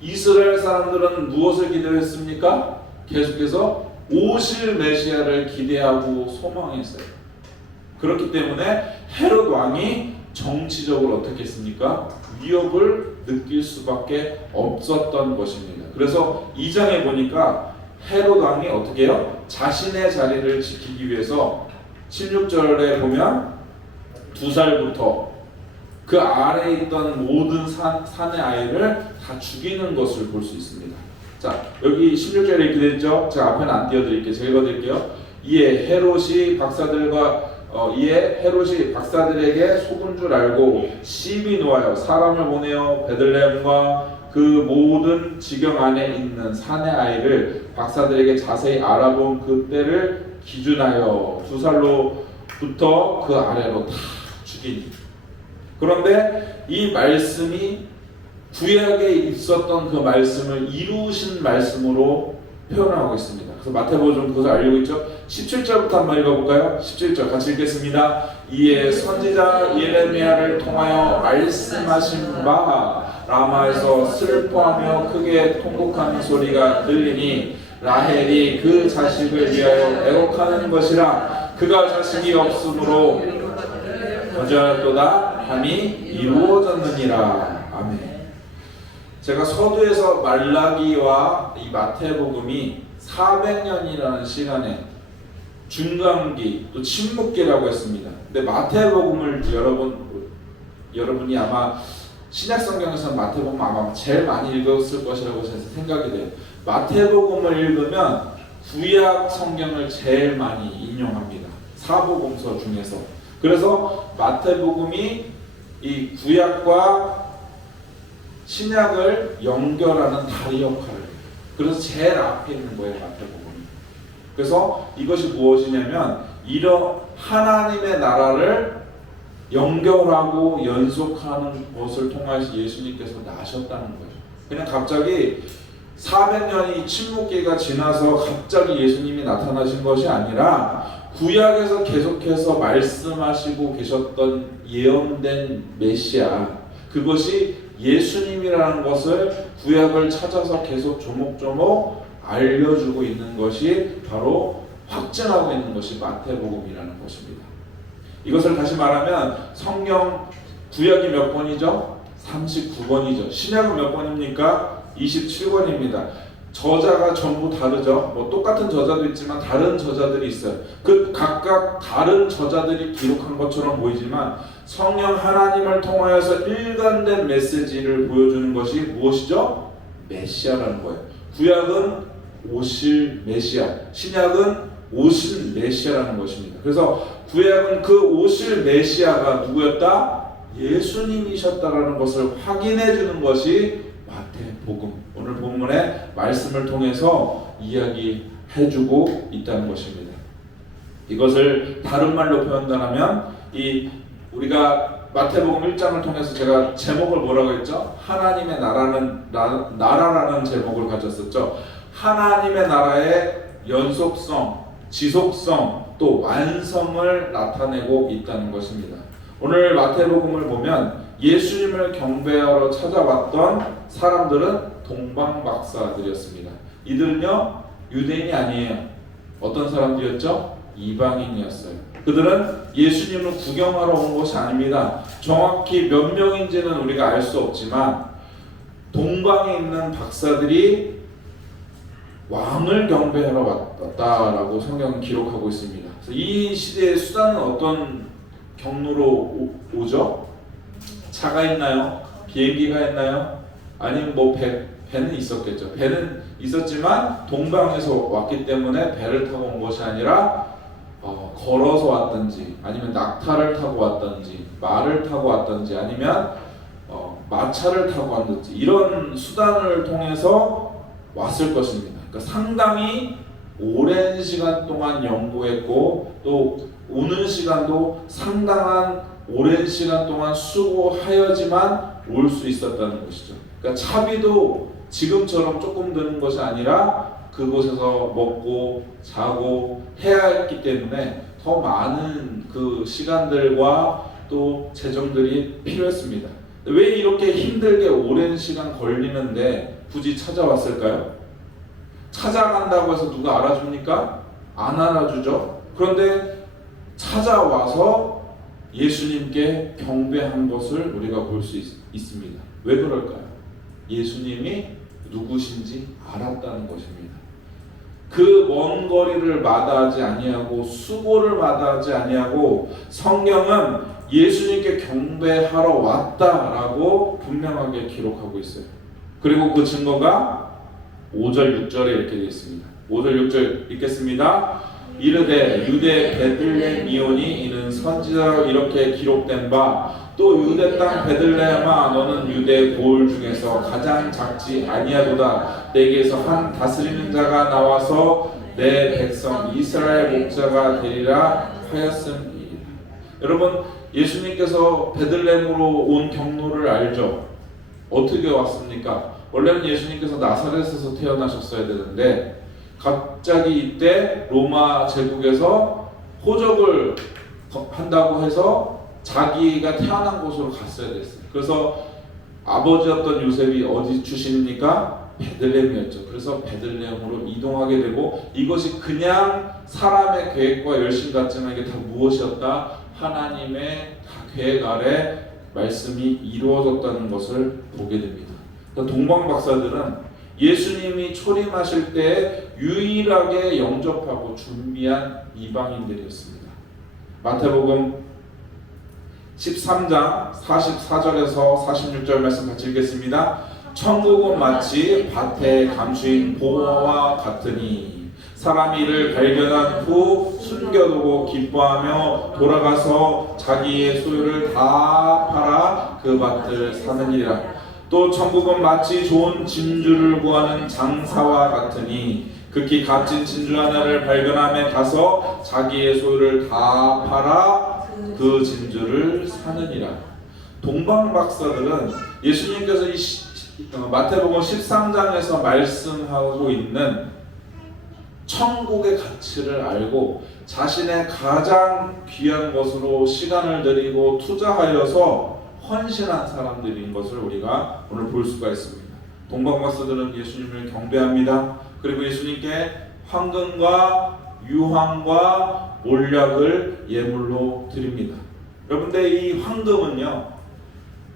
이스라엘 사람들은 무엇을 기대했습니까? 계속해서 오실 메시아를 기대하고 소망했어요. 그렇기 때문에 헤롯 왕이 정치적으로 어떻게 했습니까? 위협을 느낄 수밖에 없었던 것입니다. 그래서 2장에 보니까 헤롯 왕이 어떻게 해요? 자신의 자리를 지키기 위해서 16절에 보면 2살부터 그 아래에 있던 모든 산의 아이를 다 죽이는 것을 볼 수 있습니다. 자, 여기 16절에 이렇게 되죠. 제가 앞에는 안 띄워드릴게요. 제가 읽어드릴게요. 이에 헤롯이 박사들에게 속은 줄 알고 심히 노하여 사람을 보내어 베들레헴과 그 모든 지경 안에 있는 산의 아이를 박사들에게 자세히 알아본 그때를 기준하여 2살로부터 그 아래로 다 죽이니. 그런데 이 말씀이 구약에 있었던 그 말씀을 이루신 말씀으로 표현하고 있습니다. 그래서 마태복음 좀 그것을 알고 있죠? 17절부터 한번 읽어볼까요? 17절 같이 읽겠습니다. 이에 선지자 예레미야를 통하여 말씀하신 바 라마에서 슬퍼하며 크게 통곡하는 소리가 들리니 라헬이 그 자식을 위하여 애곡하는 것이라. 그가 자식이 없으므로 거절하였도다 함이 이루어졌느니라. 아멘. 제가 서두에서 말라기와 이 마태복음이 400년이라는 시간에 중간기 또 침묵기라고 했습니다. 근데 마태복음을 여러분이 아마 신약성경에서 마태복음 아마 제일 많이 읽었을 것이라고 생각이 돼요. 마태복음을 읽으면 구약 성경을 제일 많이 인용합니다. 사복음서 중에서. 그래서 마태복음이 이 구약과 신약을 연결하는 다리 역할을 해요. 그래서 제일 앞에 있는 거예요, 마태복음이. 그래서 이것이 무엇이냐면 이런 하나님의 나라를 연결하고 연속하는 것을 통해서 예수님께서 나셨다는 거죠. 그냥 갑자기 400년이 침묵기가 지나서 갑자기 예수님이 나타나신 것이 아니라 구약에서 계속해서 말씀하시고 계셨던 예언된 메시아, 그것이 예수님이라는 것을 구약을 찾아서 계속 조목조목 알려주고 있는 것이 바로 확증하고 있는 것이 마태복음이라는 것입니다. 이것을 다시 말하면 성경 구약이 몇 권이죠? 39권이죠. 신약은 몇 권입니까? 27권입니다. 저자가 전부 다르죠. 뭐 똑같은 저자도 있지만 다른 저자들이 있어요. 그 각각 다른 저자들이 기록한 것처럼 보이지만 성령 하나님을 통하여서 일관된 메시지를 보여주는 것이 무엇이죠? 메시아라는 거예요. 구약은 오실 메시아, 신약은 오실 메시아라는 것입니다. 그래서 구약은 그 오실 메시아가 누구였다? 예수님이셨다라는 것을 확인해 주는 것이 마태복음, 오늘 본문의 말씀을 통해서 이야기해주고 있다는 것입니다. 이것을 다른 말로 표현한다면 우리가 마태복음 1장을 통해서 제가 제목을 뭐라고 했죠? 하나님의 나라라는 제목을 가졌었죠. 하나님의 나라의 연속성, 지속성, 또 완성을 나타내고 있다는 것입니다. 오늘 마태복음을 보면 예수님을 경배하러 찾아왔던 사람들은 동방박사들이었습니다. 이들은요 유대인이 아니에요. 어떤 사람들이었죠? 이방인이었어요. 그들은 예수님을 구경하러 온 것이 아닙니다. 정확히 몇 명인지는 우리가 알 수 없지만 동방에 있는 박사들이 왕을 경배하러 왔다라고 성경은 기록하고 있습니다. 그래서 이 시대의 수단은 어떤 경로로 오죠? 차가 있나요? 비행기가 있나요? 아니면 뭐 배는 있었겠죠. 배는 있었지만 동방에서 왔기 때문에 배를 타고 온 것이 아니라 걸어서 왔든지 아니면 낙타를 타고 왔든지 말을 타고 왔든지 아니면 마차를 타고 왔든지 이런 수단을 통해서 왔을 것입니다. 그러니까 상당히 오랜 시간 동안 연구했고 또 오는 시간도 상당한 오랜 시간 동안 수고하여지만 올 수 있었다는 것이죠. 그러니까 차비도 지금처럼 조금 드는 것이 아니라 그곳에서 먹고 자고 해야 했기 때문에 더 많은 그 시간들과 또 재정들이 필요했습니다. 왜 이렇게 힘들게 오랜 시간 걸리는데 굳이 찾아왔을까요? 찾아간다고 해서 누가 알아줍니까? 안 알아주죠. 그런데 찾아와서 예수님께 경배한 것을 우리가 볼 수 있습니다. 왜 그럴까요? 예수님이 누구신지 알았다는 것입니다. 그 먼 거리를 마다하지 아니하고 수고를 마다하지 아니하고 성경은 예수님께 경배하러 왔다라고 분명하게 기록하고 있어요. 그리고 그 증거가 5절 6절에 이렇게 되어 있습니다. 5절 6절 읽겠습니다. 이르되 유대 베들레헴이오니 이는 선지자로 이렇게 기록된 바 또 유대 땅 베들레헴아 너는 유대 고을 중에서 가장 작지 아니하도다. 내게서 한 다스리는 자가 나와서 내 백성 이스라엘 목자가 되리라 하였음이라. 여러분 예수님께서 베들레헴으로 온 경로를 알죠? 어떻게 왔습니까? 원래는 예수님께서 나사렛에서 태어나셨어야 되는데 갑자기 이때 로마 제국에서 호적을 한다고 해서 자기가 태어난 곳으로 갔어야 됐어요. 그래서 아버지였던 요셉이 어디 출신입니까? 베들레헴이었죠. 그래서 베들레헴으로 이동하게 되고, 이것이 그냥 사람의 계획과 열심 같지만 이게 다 무엇이었다? 하나님의 계획 아래 말씀이 이루어졌다는 것을 보게 됩니다. 동방 박사들은 예수님이 초림하실 때 유일하게 영접하고 준비한 이방인들이었습니다. 마태복음 13장 44절에서 46절 말씀 같이 읽겠습니다. 천국은 마치 밭에 감추인 보화와 같으니 사람이 이를 발견한 후 숨겨두고 기뻐하며 돌아가서 자기의 소유를 다 팔아 그 밭을 사느니라. 또 천국은 마치 좋은 진주를 구하는 장사와 같으니 극히 값진 진주 하나를 발견함에 가서 자기의 소유를 다 팔아 그 진주를 사느니라. 동방 박사들은 예수님께서 마태복음 13장에서 말씀하고 있는 천국의 가치를 알고 자신의 가장 귀한 것으로 시간을 들이고 투자하여서 헌신한 사람들인 것을 우리가 오늘 볼 수가 있습니다. 동방 박사들은 예수님을 경배합니다. 그리고 예수님께 황금과 유황과 몰약을 예물로 드립니다. 여러분들, 이 황금은요,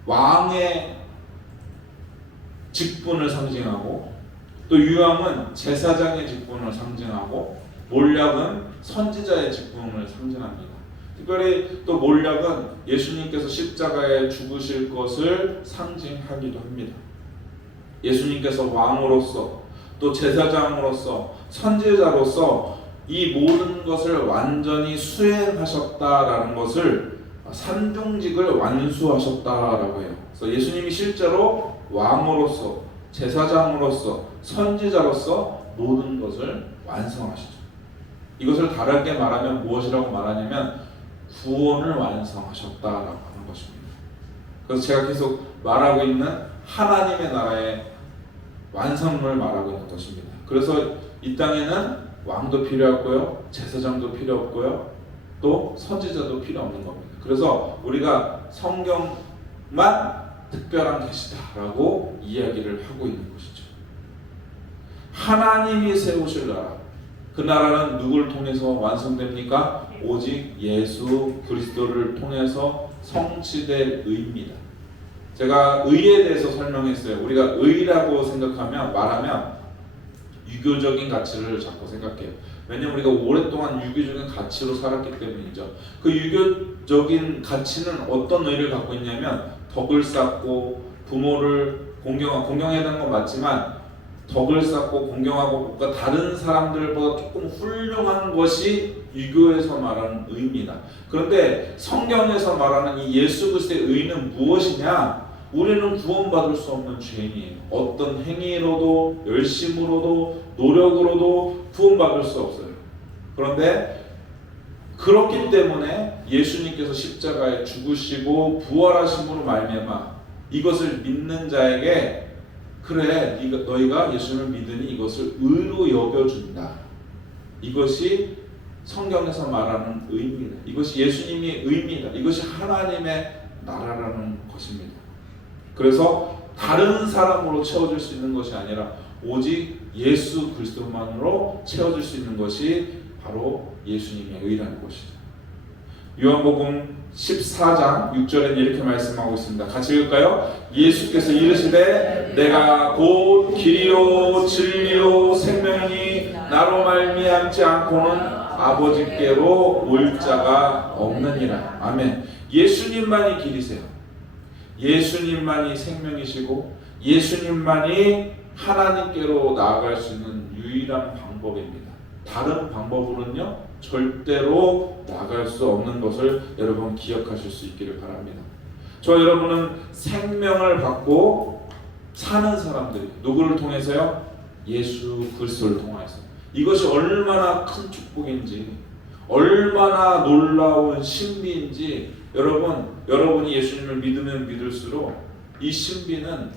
왕의 직분을 상징하고, 또 유황은 제사장의 직분을 상징하고, 몰약은 선지자의 직분을 상징합니다. 특별히 또 몰약은 예수님께서 십자가에 죽으실 것을 상징하기도 합니다. 예수님께서 왕으로서, 또 제사장으로서, 선지자로서 이 모든 것을 완전히 수행하셨다라는 것을, 산중직을 완수하셨다라고 해요. 그래서 예수님이 실제로 왕으로서, 제사장으로서, 선지자로서 모든 것을 완성하시죠. 이것을 다르게 말하면 무엇이라고 말하냐면 구원을 완성하셨다라고 하는 것입니다. 그래서 제가 계속 말하고 있는 하나님의 나라의 완성을 말하고 있는 것입니다. 그래서 이 땅에는 왕도 필요 없고요, 제사장도 필요 없고요, 또 선지자도 필요 없는 겁니다. 그래서 우리가 성경만 특별한 계시다라고 이야기를 하고 있는 것이죠. 하나님이 세우실 나라, 그 나라는 누구를 통해서 완성됩니까? 오직 예수 그리스도를 통해서 성취될 의입니다. 제가 의에 대해서 설명했어요. 우리가 의라고 생각하면, 말하면 유교적인 가치를 자꾸 생각해요. 왜냐하면 우리가 오랫동안 유교적인 가치로 살았기 때문이죠. 그 유교적인 가치는 어떤 의를 갖고 있냐면, 덕을 쌓고 부모를 공경해야 되는 건 맞지만 덕을 쌓고 공경하고, 그러니까 다른 사람들보다 조금 훌륭한 것이 유교에서 말하는 의입니다. 그런데 성경에서 말하는 이 예수 그리스도의 의는 무엇이냐? 우리는 구원받을 수 없는 죄인이에요. 어떤 행위로도, 열심으로도, 노력으로도 구원받을 수 없어요. 그런데 그렇기 때문에 예수님께서 십자가에 죽으시고 부활하심으로 말미암아 이것을 믿는 자에게, 그래, 너희가 예수님을 믿으니 이것을 의로 여겨준다. 이것이 성경에서 말하는 의입니다. 이것이 예수님의 의입니다. 이것이 하나님의 나라라는 것입니다. 그래서 다른 사람으로 채워질 수 있는 것이 아니라 오직 예수 그리스도만으로 채워질 수 있는 것이 바로 예수님의 의라는 것이죠. 요한복음 14장 6절에 이렇게 말씀하고 있습니다. 같이 읽을까요? 예수께서 이르시되 내가 곧 길이요 진리요 생명이니 나로 말미암지 않고는 아버지께로 올 자가 없느니라. 아멘. 예수님만이 길이세요. 예수님만이 생명이시고 예수님만이 하나님께로 나아갈 수 있는 유일한 방법입니다. 다른 방법으로는요 절대로 나아갈 수 없는 것을 여러분 기억하실 수 있기를 바랍니다. 저 여러분은 생명을 받고 사는 사람들이 누구를 통해서요? 예수 그리스도를 통해서. 이것이 얼마나 큰 축복인지, 얼마나 놀라운 신비인지 여러분이 예수님을 믿으면 믿을수록 이 신비는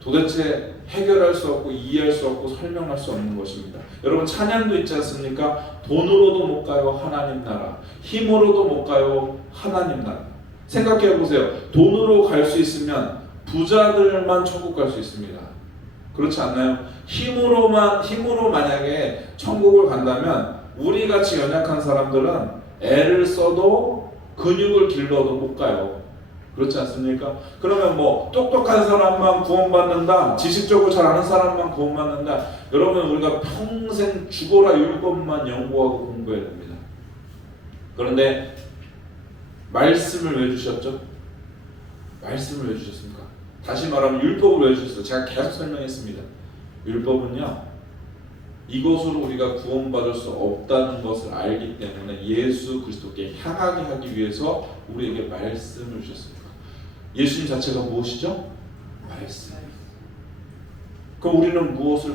도대체 해결할 수 없고 이해할 수 없고 설명할 수 없는 것입니다. 여러분 찬양도 있지 않습니까? 돈으로도 못 가요 하나님 나라, 힘으로도 못 가요 하나님 나라. 생각해 보세요. 돈으로 갈 수 있으면 부자들만 천국 갈 수 있습니다. 그렇지 않나요? 힘으로 만약에 천국을 간다면 우리 같이 연약한 사람들은 애를 써도 근육을 길러도 못 가요. 그렇지 않습니까? 그러면 뭐 똑똑한 사람만 구원받는다, 지식적으로 잘 아는 사람만 구원받는다. 여러분 우리가 평생 죽어라 율법만 연구하고 공부해야 됩니다. 그런데 말씀을 왜 주셨죠? 말씀을 왜 주셨습니까? 다시 말하면 율법을 왜 주셨어요? 제가 계속 설명했습니다. 율법은요, 이것으로 우리가 구원받을 수 없다는 것을 알기 때문에 예수 그리스도께 향하게 하기 위해서 우리에게 말씀을 주셨습니다. 예수님 자체가 무엇이죠? 말씀. 그럼 우리는 무엇을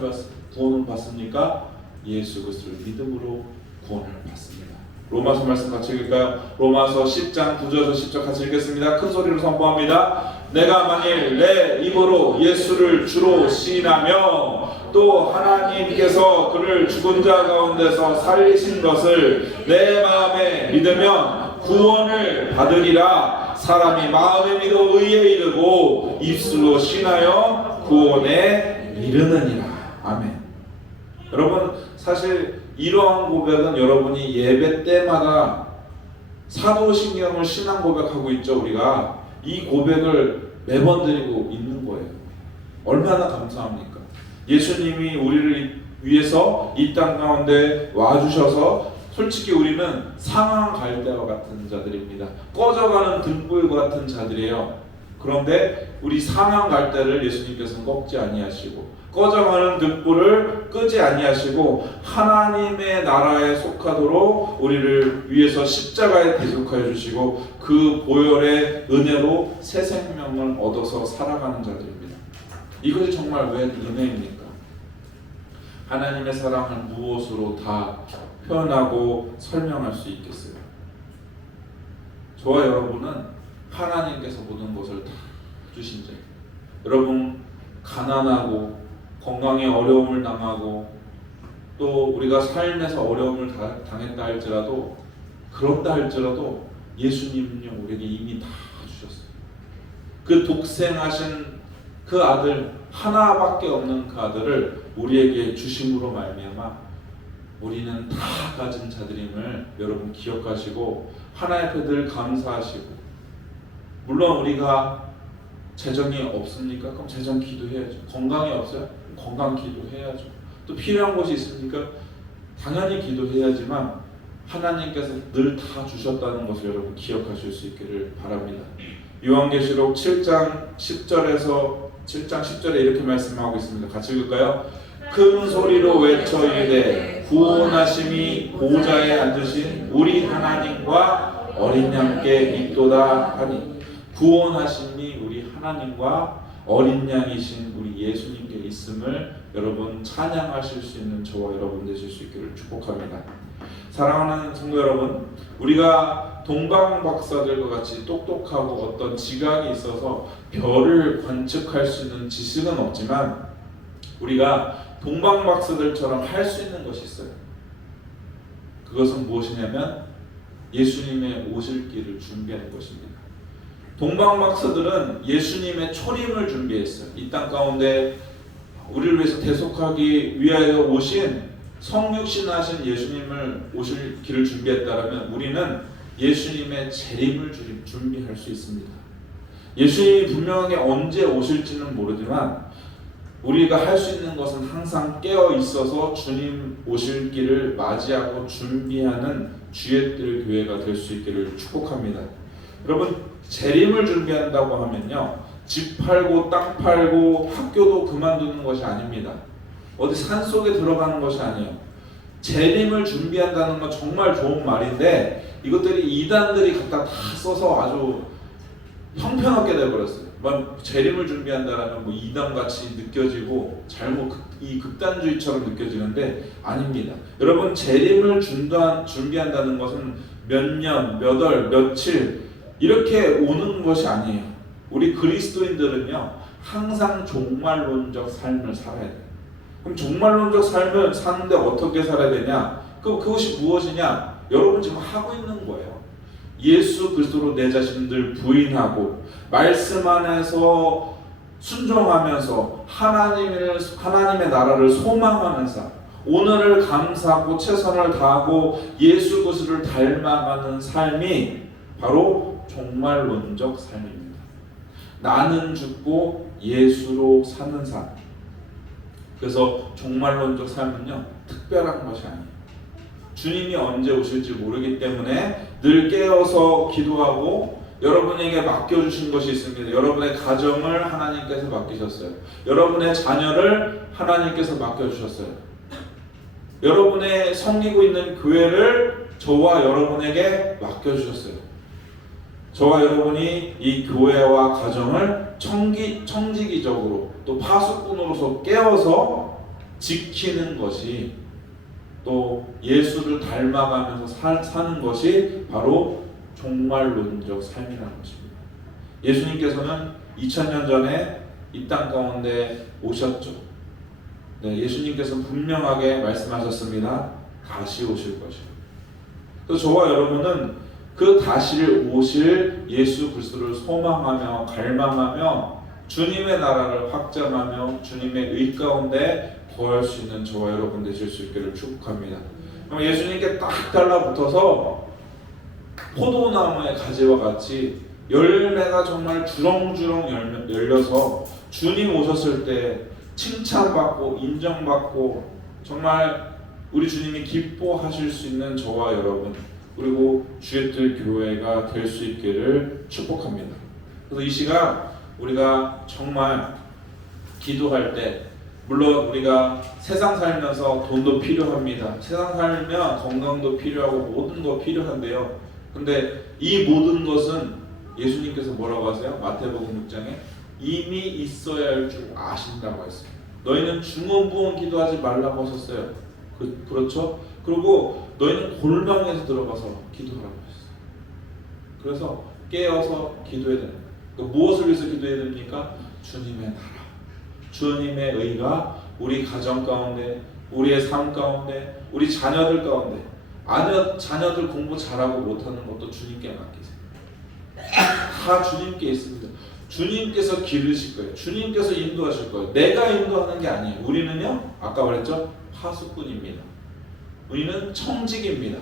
구원을 받습니까? 예수 그리스도를 믿음으로 구원을 받습니다. 로마서 말씀 같이 읽을까요? 로마서 10장 9절에서 10절 같이 읽겠습니다. 큰 소리로 선포합니다. 내가 만일 내 입으로 예수를 주로 시인하며 또 하나님께서 그를 죽은 자 가운데서 살리신 것을 내 마음에 믿으면 구원을 받으리라. 사람이 마음에 믿어 의에 이르고 입술로 신하여 구원에 이르느니라. 아멘. 여러분 사실 이러한 고백은 여러분이 예배 때마다 사도신경을 신앙 고백하고 있죠. 우리가 이 고백을 매번 드리고 있는 거예요. 얼마나 감사합니까? 예수님이 우리를 위해서 이 땅 가운데 와주셔서 솔직히 우리는 상한 갈대와 같은 자들입니다. 꺼져가는 등불과 같은 자들이에요. 그런데 우리 상한 갈대를 예수님께서는 꺾지 아니하시고 꺼져가는 등불을 끄지 아니하시고 하나님의 나라에 속하도록 우리를 위해서 십자가에 대속하여 주시고 그 보혈의 은혜로 새 생명을 얻어서 살아가는 자들입니다. 이것이 정말 왜 은혜입니까? 하나님의 사랑을 무엇으로 다 표현하고 설명할 수 있겠어요? 저와 여러분은 하나님께서 모든 것을 다 주신 자. 여러분 가난하고 건강에 어려움을 당하고 또 우리가 삶에서 어려움을 당했다 할지라도 그렇다 할지라도 예수님은요 우리에게 이미 다 주셨어요. 그 독생하신 그 아들 하나밖에 없는 그 아들을 우리에게 주심으로 말미암아 우리는 다 가진 자들임을 여러분 기억하시고 하나님 앞에 늘 감사하시고 물론 우리가 재정이 없습니까? 그럼 재정 기도해야죠. 건강이 없어요? 건강 기도해야죠. 또 필요한 것이 있습니까? 당연히 기도해야지만 하나님께서 늘 다 주셨다는 것을 여러분 기억하실 수 있기를 바랍니다. 요한계시록 7장 10절에 이렇게 말씀하고 있습니다. 같이 읽을까요? 큰 소리로 외쳐 이르되 구원하심이 보좌에 앉으신 우리 하나님과 어린 양께 있도다 하니 구원하심이 우리 하나님과 어린 양이신 우리 예수님께 있음을 여러분 찬양하실 수 있는 저와 여러분 되실 수 있기를 축복합니다. 사랑하는 성도 여러분, 우리가 동방박사들과 같이 똑똑하고 어떤 지각이 있어서 별을 관측할 수 있는 지식은 없지만 우리가 동방박사들처럼 할 수 있는 것이 있어요. 그것은 무엇이냐면 예수님의 오실 길을 준비하는 것입니다. 동방박사들은 예수님의 초림을 준비했어요. 이 땅 가운데 우리를 위해서 대속하기 위하여 오신 성육신하신 예수님을 오실 길을 준비했다라면 우리는 예수님의 재림을 준비할 수 있습니다. 예수님이 분명하게 언제 오실지는 모르지만 우리가 할 수 있는 것은 항상 깨어 있어서 주님 오실 길을 맞이하고 준비하는 주의 뜰 교회가 될 수 있기를 축복합니다. 여러분 재림을 준비한다고 하면요 집 팔고 땅 팔고 학교도 그만두는 것이 아닙니다. 어디 산속에 들어가는 것이 아니에요. 재림을 준비한다는 건 정말 좋은 말인데 이것들이 이단들이 갖다 다 써서 아주 형편없게 돼버렸어요. 재림을 준비한다라면 이단같이 느껴지고 이 극단주의처럼 느껴지는데 아닙니다. 여러분 재림을 준비한다는 것은 몇 년, 몇 월, 며칠 이렇게 오는 것이 아니에요. 우리 그리스도인들은요 항상 종말론적 삶을 살아야 돼요. 그럼 종말론적 삶을 사는데 어떻게 살아야 되냐? 그것이 무엇이냐? 여러분 지금 하고 있는 거예요. 예수 그리스도로 내 자신들 부인하고 말씀 안에서 순종하면서 하나님의 나라를 소망하면서 오늘을 감사하고 최선을 다하고 예수 그리스도를 닮아가는 삶이 바로 종말론적 삶입니다. 나는 죽고 예수로 사는 삶. 그래서 종말론적 삶은요, 특별한 것이 아니에요. 주님이 언제 오실지 모르기 때문에 늘 깨어서 기도하고 여러분에게 맡겨주신 것이 있습니다. 여러분의 가정을 하나님께서 맡기셨어요. 여러분의 자녀를 하나님께서 맡겨주셨어요. 여러분의 섬기고 있는 교회를 저와 여러분에게 맡겨주셨어요. 저와 여러분이 이 교회와 가정을 청지기적으로 또 파수꾼으로서 깨어서 지키는 것이 또 예수를 닮아가면서 사는 것이 바로 종말론적 삶이라는 것입니다. 예수님께서는 2000년 전에 이 땅 가운데 오셨죠. 네, 예수님께서 분명하게 말씀하셨습니다. 다시 오실 것이요. 그래서 저와 여러분은 그 다시 오실 예수 그리스도를 소망하며 갈망하며 주님의 나라를 확장하며 주님의 의 가운데 거할 수 있는 저와 여러분 되실 수 있기를 축복합니다. 예수님께 딱 달라붙어서 포도나무의 가지와 같이 열매가 정말 주렁주렁 열려서 주님 오셨을 때 칭찬받고 인정받고 정말 우리 주님이 기뻐하실 수 있는 저와 여러분 그리고 주의 뜻 교회가 될 수 있기를 축복합니다. 그래서 이 시간 우리가 정말 기도할 때 물론 우리가 세상 살면서 돈도 필요합니다. 세상 살면 건강도 필요하고 모든 거 필요한데요. 근데 이 모든 것은 예수님께서 뭐라고 하세요? 마태복음 6장에 이미 있어야 할 줄 아신다고 했습니다. 너희는 중언부언 기도하지 말라고 하셨어요. 그렇죠? 그리고 너희는 골방에서 들어가서 기도하라고 하셨어요. 그래서 깨어서 기도해야 됩니다. 무엇을 위해서 기도해야 됩니까? 주님의 나라, 주님의 의가 우리 가정 가운데, 우리의 삶 가운데, 우리 자녀들 가운데 자녀들 공부 잘하고 못하는 것도 주님께 맡기세요. 다 주님께 있습니다. 주님께서 기르실 거예요. 주님께서 인도하실 거예요. 내가 인도하는 게 아니에요. 우리는요, 아까 말했죠? 파수꾼입니다. 우리는 청직입니다.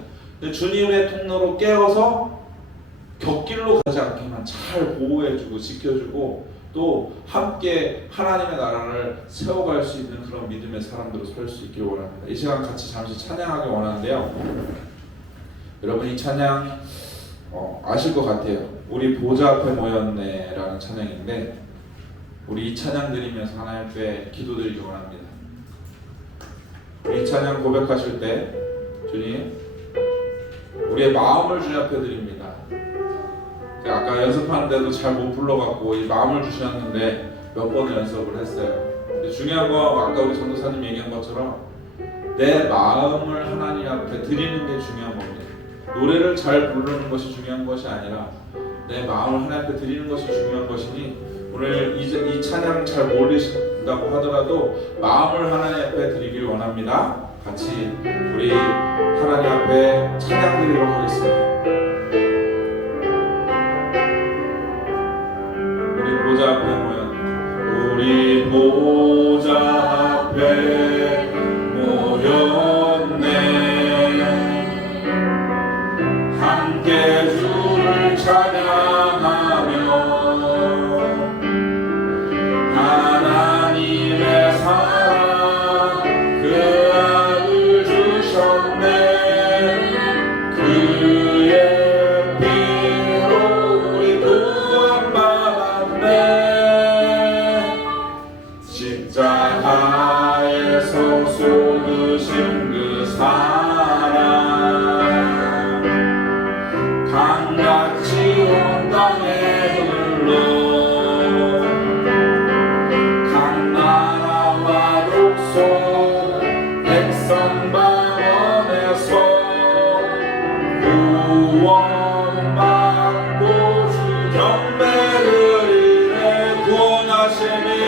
주님의 통로로 깨어서 곁길로 가지 않게만 잘 보호해주고 지켜주고 또 함께 하나님의 나라를 세워갈 수 있는 그런 믿음의 사람들로 설 수 있기를 원합니다. 이 시간 같이 잠시 찬양하기 원하는데요. 여러분 이 찬양 아실 것 같아요. 우리 보좌 앞에 모였네 라는 찬양인데 우리 이 찬양 드리면서 하나님 앞에 기도드리기 원합니다. 우리 이 찬양 고백하실 때 주님 우리의 마음을 주님 앞에 드립니다. 제가 아까 연습하는데도 잘 못 불러갖고 이 마음을 주셨는데 몇 번을 연습을 했어요. 근데 중요한 건 아까 우리 전도사님 얘기한 것처럼 내 마음을 하나님 앞에 드리는 게 중요한 겁니다. 노래를 잘 부르는 것이 중요한 것이 아니라 내 마음을 하나님 앞에 드리는 것이 중요한 것이니 오늘 이 찬양 잘 모르신다고 하더라도 마음을 하나님 앞에 드리길 원합니다. 같이 우리 하나님 앞에 찬양 드리도록 하겠습니다. 보좌 앞에 모였네. 우리 보좌 앞에 모였네. 함께 주를 찬양하며 하나님의 사랑 그 아들 주셨네. 그의 피로 우리 구원받았네. 십자가에서 쏟으신 그 사랑 강같이 온 땅에 흘러 각 나라와 족속 백성 방언에서 구원받고 주 경배드리네. 구원하심이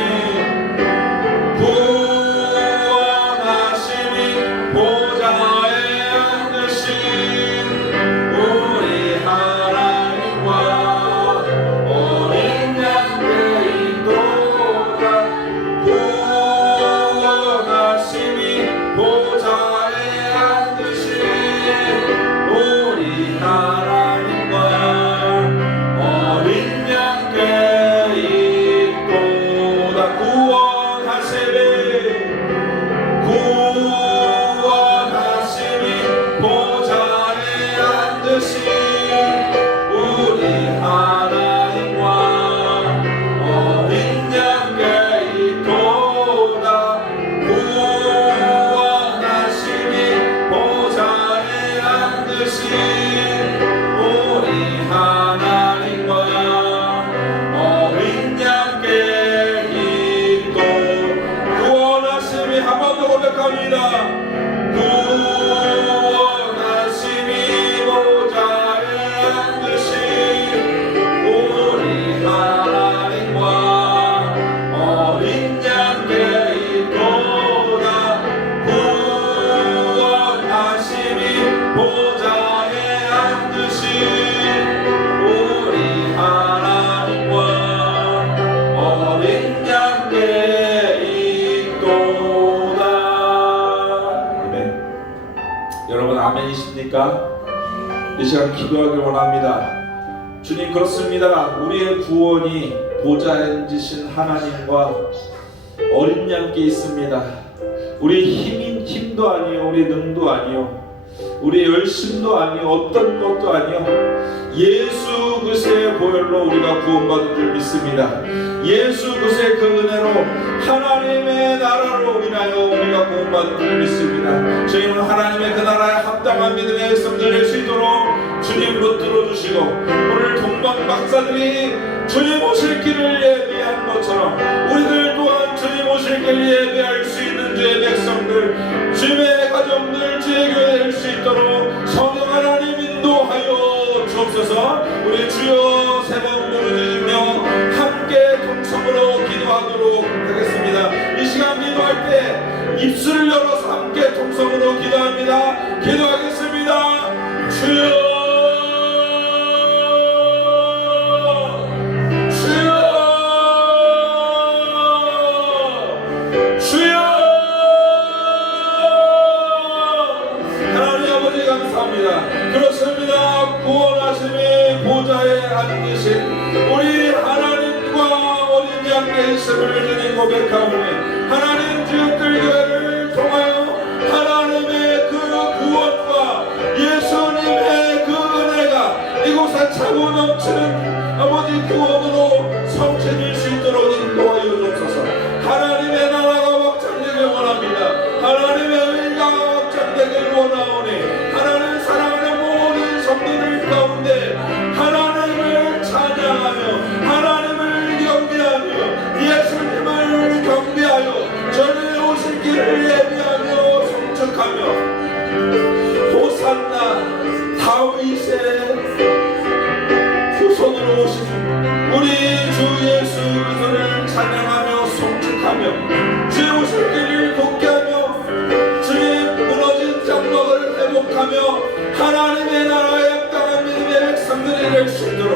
고백합니다. 구원하심이 보좌에 앉으신 우리 하나님과 어린 양께 있도다. 구원하심이 보좌에 앉으신 우리 하나님과 어린 양께 있도다. 아멘. 여러분 아멘이십니까? 이 시간 기도하길 원합니다. 주님, 그렇습니다. 우리의 구원이 보좌에 앉으신 하나님과 어린 양께 있습니다. 우리 힘도 아니요, 우리 능도 아니요, 우리 열심도 아니요, 어떤 것도 아니요, 예수 그리스도의 보혈로 우리가 구원받은 줄 믿습니다. 예수 그리스도의 그 은혜로 하나님의 나라로 인하여 우리가 구원받은 줄 믿습니다. 저희는 하나님의 그 나라에 합당한 믿음의 백성들 될 수 있도록 주님 붙들어 주시고, 오늘 동방 박사들이 주님 오실 길을 예비한 것처럼 우리들 또한 주님 오실 길을 예비할 수 있는 주의 백성들, 주님의 가정들, 주의 교회 될 수 있도록 성령 하나님 인도하여 주옵소서. 우리 주여 세 번 부르짖으며 함께 동성으로 기도하도록 하겠습니다. 이 시간 기도할 때 입술을 열어서 함께 동성으로 기도합니다. 기도하겠습니다. 주여, 그렇습니다. 구원하심이 보좌에 앉으신 우리 하나님과 어린 양의 있음을 주님 고백하오니, 하나님 주역들 교회를 통하여 하나님의 그 구원과 예수님의 그 은혜가 이곳에 차고 넘치는 아버지 구원으로 성취될 수 있도록 인도하여 주옵소서. 하나님의 나라가 확장되길 원합니다. 하나님의 의가 확장되길 원하오니, 하나님 사랑하는 모든 성도들 가운데 하나님을 찬양하며 하나님을 경배하며 예수님을 경배하여 저를 오실 길을 예비하며 송축하며 호산나 다윗의 후손으로 오신 우리 주 예수 그리스도를 찬양하며 송축하며 주의 오실 길을 돕게하며 주의 무너진 장막을 회복하며 하나님의 나라에 합당한 믿음의 백성들이 될 수 있도록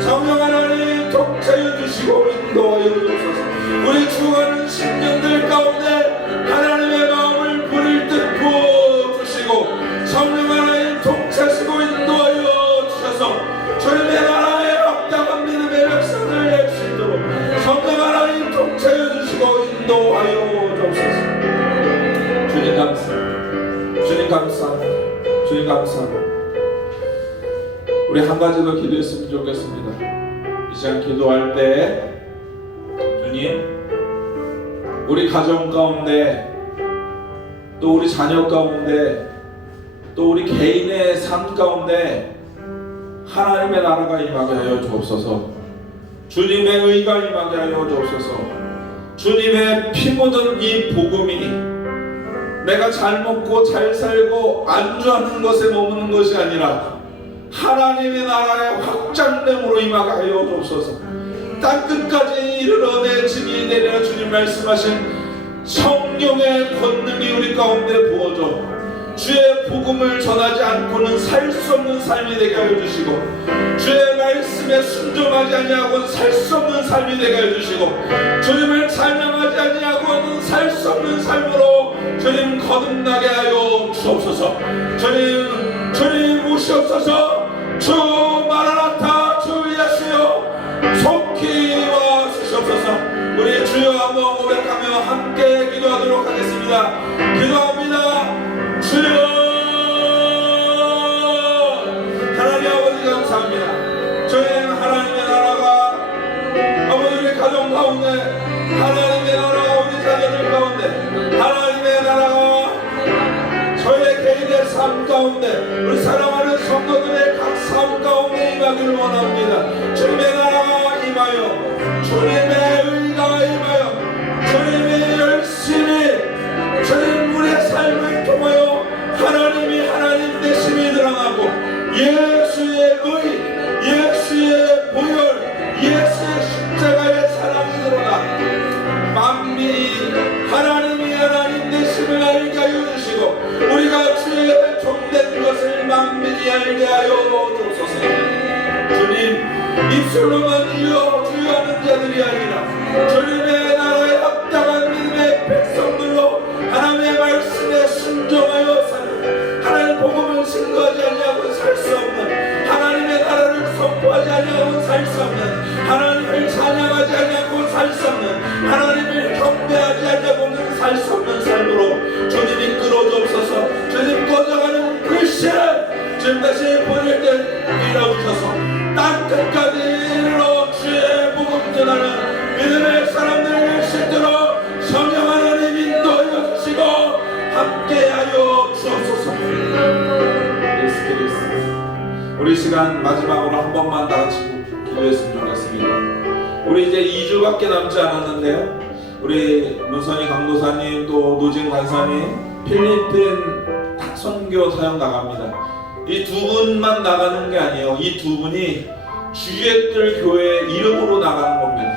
성령 하나님 통치하여 주시고 인도하여 주옵소서. 우리 죽어가는 10년들 가운데 하나님의 마음을 부릴 듯 부어주시고 성령 하나님 통치하시고 인도하여 주셔서 주님의 나라에 합당한 믿음의 백성을 낼 수 있도록 성령 하나님 통치하여 주시고 인도하여 주옵소서. 주님 감사합니다. 주님 감사합니다. 주님 감사합니다. 우리 한 가지 더 기도했으면 좋겠습니다. 이 시간 기도할 때 주님, 우리 가정 가운데, 또 우리 자녀 가운데, 또 우리 개인의 삶 가운데 하나님의 나라가 임하게 하여 주옵소서. 주님의 의가 임하게 하여 주옵소서. 주님의 피 묻은 이 복음이 내가 잘 먹고 잘 살고 안주하는 것에 머무는 것이 아니라 하나님의 나라의 확장됨으로 임하게 하여 주옵소서. 땅끝까지 이르러 내 증인이 되리라 주님 말씀하신 성령의 권능이 우리 가운데 부어져 주의 복음을 전하지 않고는 살 수 없는 삶이 되게 하여 주시고, 주의 말씀에 순종하지 아니하고는 살 수 없는 삶이 되게 하여 주시고, 주님을 찬양하지 아니하고는 살 수 없는 삶으로 주님 거듭나게 하여 주옵소서. 주님 오시옵소서. 주 마라나타 주 예수여 속히 와 주시옵소서. 우리 주여 한번 고백하며 함께 기도하도록 하겠습니다. 기도합니다. 주여, 하나님 아버지 감사합니다. 저희는 하나님의 나라가 아버지 우리 가정 가운데, 하나님의 나라가 우리 자녀들 가운데, 하나님의 나라가 저희의 개인의 삶 가운데, 우리 사랑하는 성도들의 각 삶 가운데 임하기를 원합니다. 주님의 나라가 임하여, 주님의 의가 임하여, 주님의 열심히, 주님 예수의 의, 예수의 보혈, 예수의 십자가의 사랑이 드러나 만민이 하나님이 하나님 되심을 알게 하여 주시고 우리가 주의 종된 것을 만민이 알게 하여 주소서. 주님, 입술로만 주여 주여 하는 자들이 아니라 주님의 나라에 합당한 믿음의 백성들로 하나님의 말씀에 순종하여 사는, 하나님 복음을 증거하지 아니하고 살 수 없는, 하나님의 나라를 선포하지 아니하고 살 수 없는, 하나님을 찬양하지 아니하고 살 수 없는, 하나님을 경배하지 아니하고는 살 수 없는 삶으로 주님이 끌어주옵소서. 주님 꺼져가는 불씨를 주님 다시 보낼 때 밀어주셔서 땅 끝까지 이르러 주의 복음 전하는 믿음의 사람들을 실제로 성령 하나님 인도하여 주시고 함께하여 주옵소서. 예수 그리스도. 우리 시간 마지막으로 한 번만 다 같이 기도했으면 좋겠습니다. 우리 이제 2주밖에 남지 않았는데요, 우리 문선희 강도사님 또 노진 관사님 필리핀 선교 사역 나갑니다. 이 두 분만 나가는 게 아니에요. 이 두 분이 주의들 교회 이름으로 나가는 겁니다.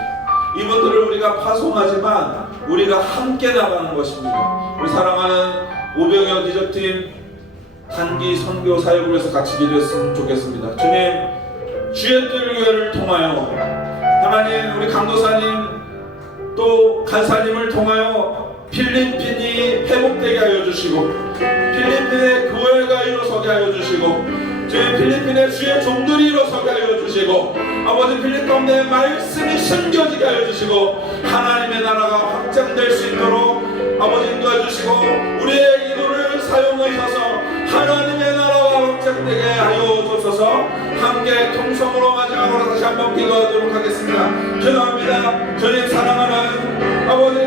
이분들을 우리가 파송하지만 우리가 함께 나가는 것입니다. 우리 사랑하는 오병여 기적팀 단기 선교 사역을 해서 같이 기도했으면 좋겠습니다. 주님, 주의들 교회를 통하여 하나님 우리 강도사님 또 간사님을 통하여 필리핀이 회복되게 하여 주시고 필리핀의 교회가 일어서게 하여 주시고 주의 필리핀의 주의 종들이 일어서게 하여 주시고 아버지 필리핀 가운데 말씀이 심겨지게 하여 주시고 하나님의 나라가 확장될 수 있도록 아버지 인도해 주시고 우리의 기도를 사용하셔서 하나님의 나라가 확장되게 하여 주소서. 함께 통성으로 마지막으로 다시 한번 기도하도록 하겠습니다. 기도합니다. 주님 사랑하는 아버지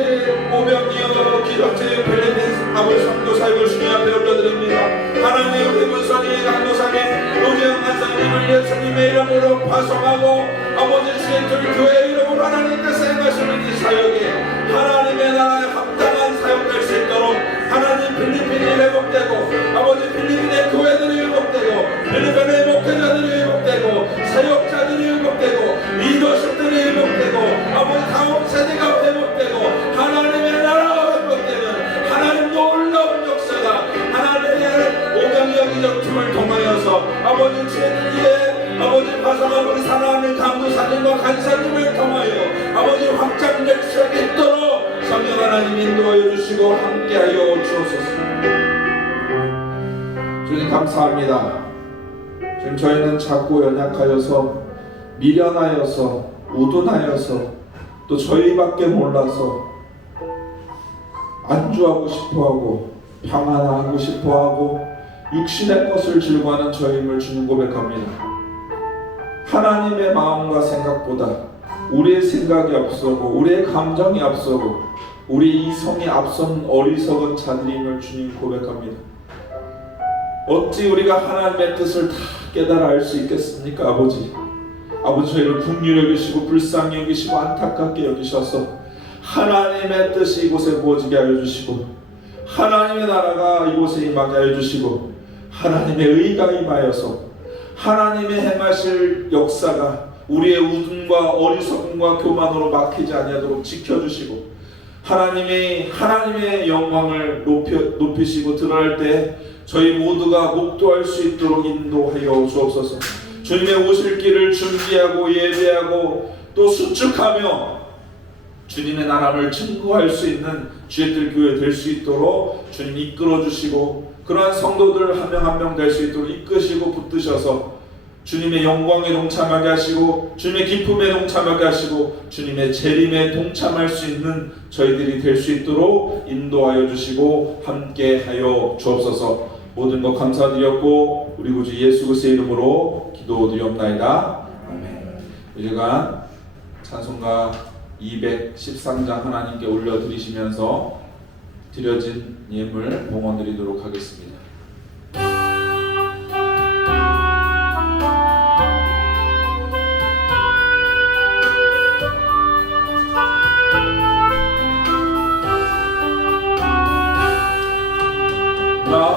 오병이어 기적팀 필리핀 아버지 선교 사역을 주님 앞에 올려드립니다. 하나님 우리 문선희 강도사님 노재영 간사님을 예수님의 이름으로 파송하고 아버지 주의 교회 이름으로 하나님께서 행하시는 이 사역이 하나님의 나라에 합당한 사역될 수 있도록 하나님 필리핀이 회복되고 아버지 필리핀의 교회들이 회복되고 필리핀의 목회자들이 회복되고 사역자들이 회복되고 리더십들이 회복되고 아버지 다음 세대가 회복되고 하나님의 나라가 회복되는 하나님 놀라운 역사가 하나님의 오병이어 기적팀을 통하여서 아버지 주의 아버지 파송한 우리 사랑하는 강도사님과 간사님을 통하여 아버지 확장될 수 있도록 성령 하나님 인도하여 주시고 함께하여 주옵소서. 주님 감사합니다. 지금 저희는 작고 연약하여서 미련하여서 우둔하여서 또 저희밖에 몰라서 안주하고 싶어하고 평안하고 싶어하고 육신의 것을 즐거워하는 저희임을 주님 고백합니다. 하나님의 마음과 생각보다 우리의 생각이 앞서고 우리의 감정이 앞서고 우리의 이성이 앞선 어리석은 자들임을 주님 고백합니다. 어찌 우리가 하나님의 뜻을 다 깨달아 알 수 있겠습니까? 아버지 저희를 긍휼히 여기시고 불쌍히 여기시고 안타깝게 여기셔서 하나님의 뜻이 이곳에 부어지게 하여 주시고 하나님의 나라가 이곳에 임하게 하여 주시고 하나님의 의가 임하여서 하나님의 행하실 역사가 우리의 우둔과 어리석음과 교만으로 막히지 아니하도록 지켜주시고 하나님의 영광을 높이시고 드러날 때 저희 모두가 목도할 수 있도록 인도하여 주옵소서. 주님의 오실 길을 준비하고 예배하고 또 수축하며 주님의 나라를 증거할 수 있는 주의들 교회 될 수 있도록 주님 이끌어 주시고 그러한 성도들 한 명 한 명 될 수 있도록 이끄시고 붙드셔서 주님의 영광에 동참하게 하시고 주님의 기쁨에 동참하게 하시고 주님의 재림에 동참할 수 있는 저희들이 될 수 있도록 인도하여 주시고 함께하여 주옵소서. 모든 것 감사드렸고 우리 구주 예수 그리스도의 이름으로 기도드리옵나이다. 아멘. 이 시간 찬송가 213장 하나님께 올려드리시면서 드려진 예물 봉헌드리도록 하겠습니다.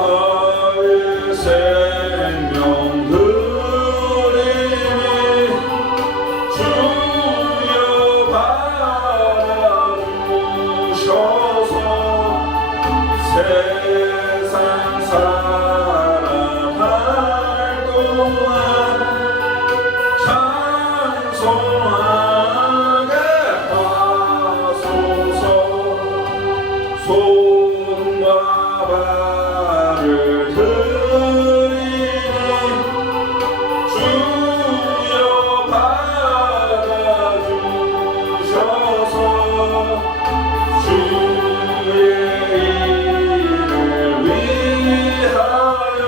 나의 생명 세상 살아갈 동안 찬송하게 하소서. 손과 발을 들이니 주여 받아주셔서 주의 일을 위하여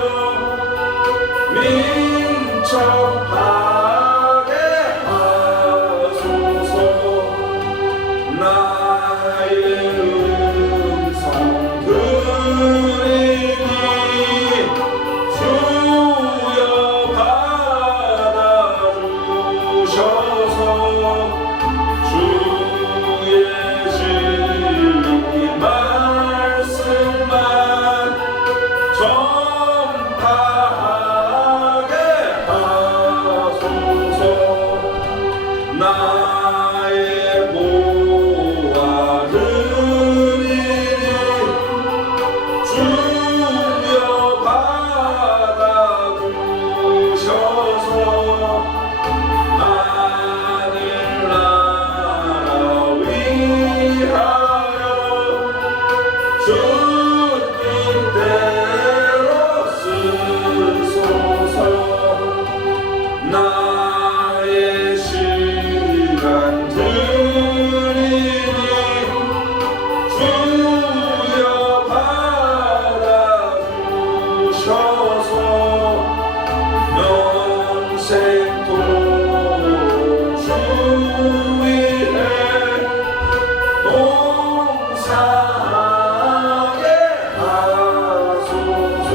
민첩하게 하소서. 나의 음성 들으니 주여 받아주셔서 주의 진리 말씀만 전파하게 하소서. 나의 보아 들이니 주여 받아주셔서 하늘나라 위하여 주 뜻대로 쓰소서. 나의 시간 들이니 주여 받아주셔서 영생토록 주 위에 봉사하게 하소서.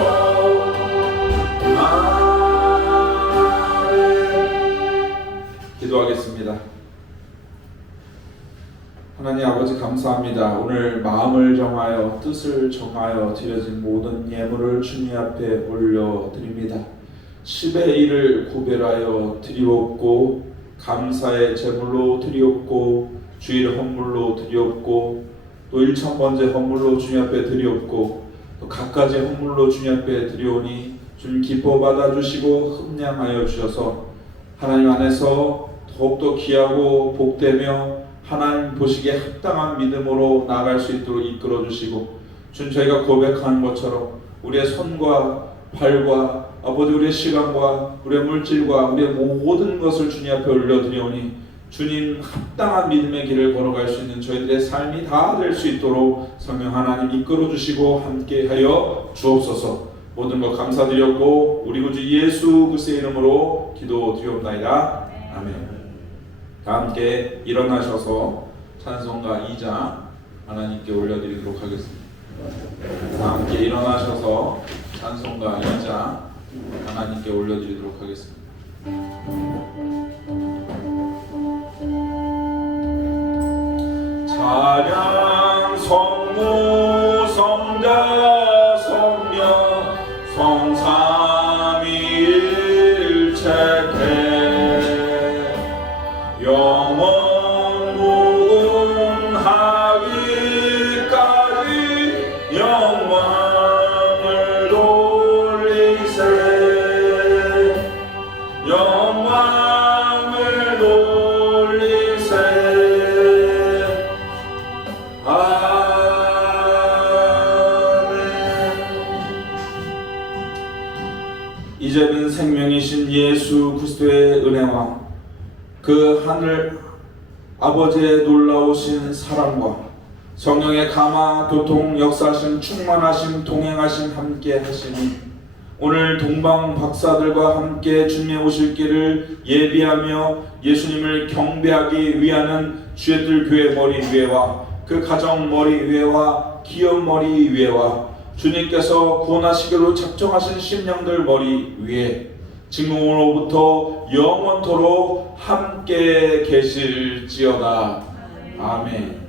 아멘. 기도하겠습니다. 하나님 아버지 감사합니다. 오늘 마음을 정하여 뜻을 정하여 드려진 모든 예물을 주님 앞에 올려드립니다. 10의 1을 구별하여 드리옵고 감사의 제물로 드리옵고 주일 헌물로 드리옵고 또 1,000번째 헌물로 주님 앞에 드리옵고 또 갖가지 헌물로 주님 앞에 드리오니 주님 기뻐 받아주시고 흠량하여 주셔서 하나님 안에서 더욱더 귀하고 복되며 하나님 보시기에 합당한 믿음으로 나아갈 수 있도록 이끌어 주시고 주님 저희가 고백하는 것처럼 우리의 손과 발과 아버지 우리의 시간과 우리의 물질과 우리의 모든 것을 주님 앞에 올려드리오니 주님 합당한 믿음의 길을 걸어갈 수 있는 저희들의 삶이 다 될 수 있도록 성령 하나님 이끌어 주시고 함께하여 주옵소서. 모든 것 감사드렸고 우리 구주 예수 그리스도의 이름으로 기도드리옵나이다. 아멘. 다 함께 일어나셔서 찬송가 2장 하나님께 올려드리도록 하겠습니다. 다 함께 일어나셔서 찬송가 2장 하나님께 올려드리도록 하겠습니다. 찬양 성무 성자 성령 성삼위일체계 영원 무궁하기까지 영광을 돌리세 영광을 돌리세 이제는 생명이신 예수 그리스도의 은혜와 그 하늘 아버지의 놀라우신 사랑과 성령의 감화 교통 역사하심 충만하심 동행하심 함께 하시니 오늘 동방 박사들과 함께 주님의 오실 길을 예비하며 예수님을 경배하기 위하는 주의들 교회 머리 위에와 그 가정 머리 위에와 기업 머리 위에와 주님께서 구원하시기로 작정하신 심령들 머리 위에 지금으로부터 영원토록 함께 계실지어다. 아멘.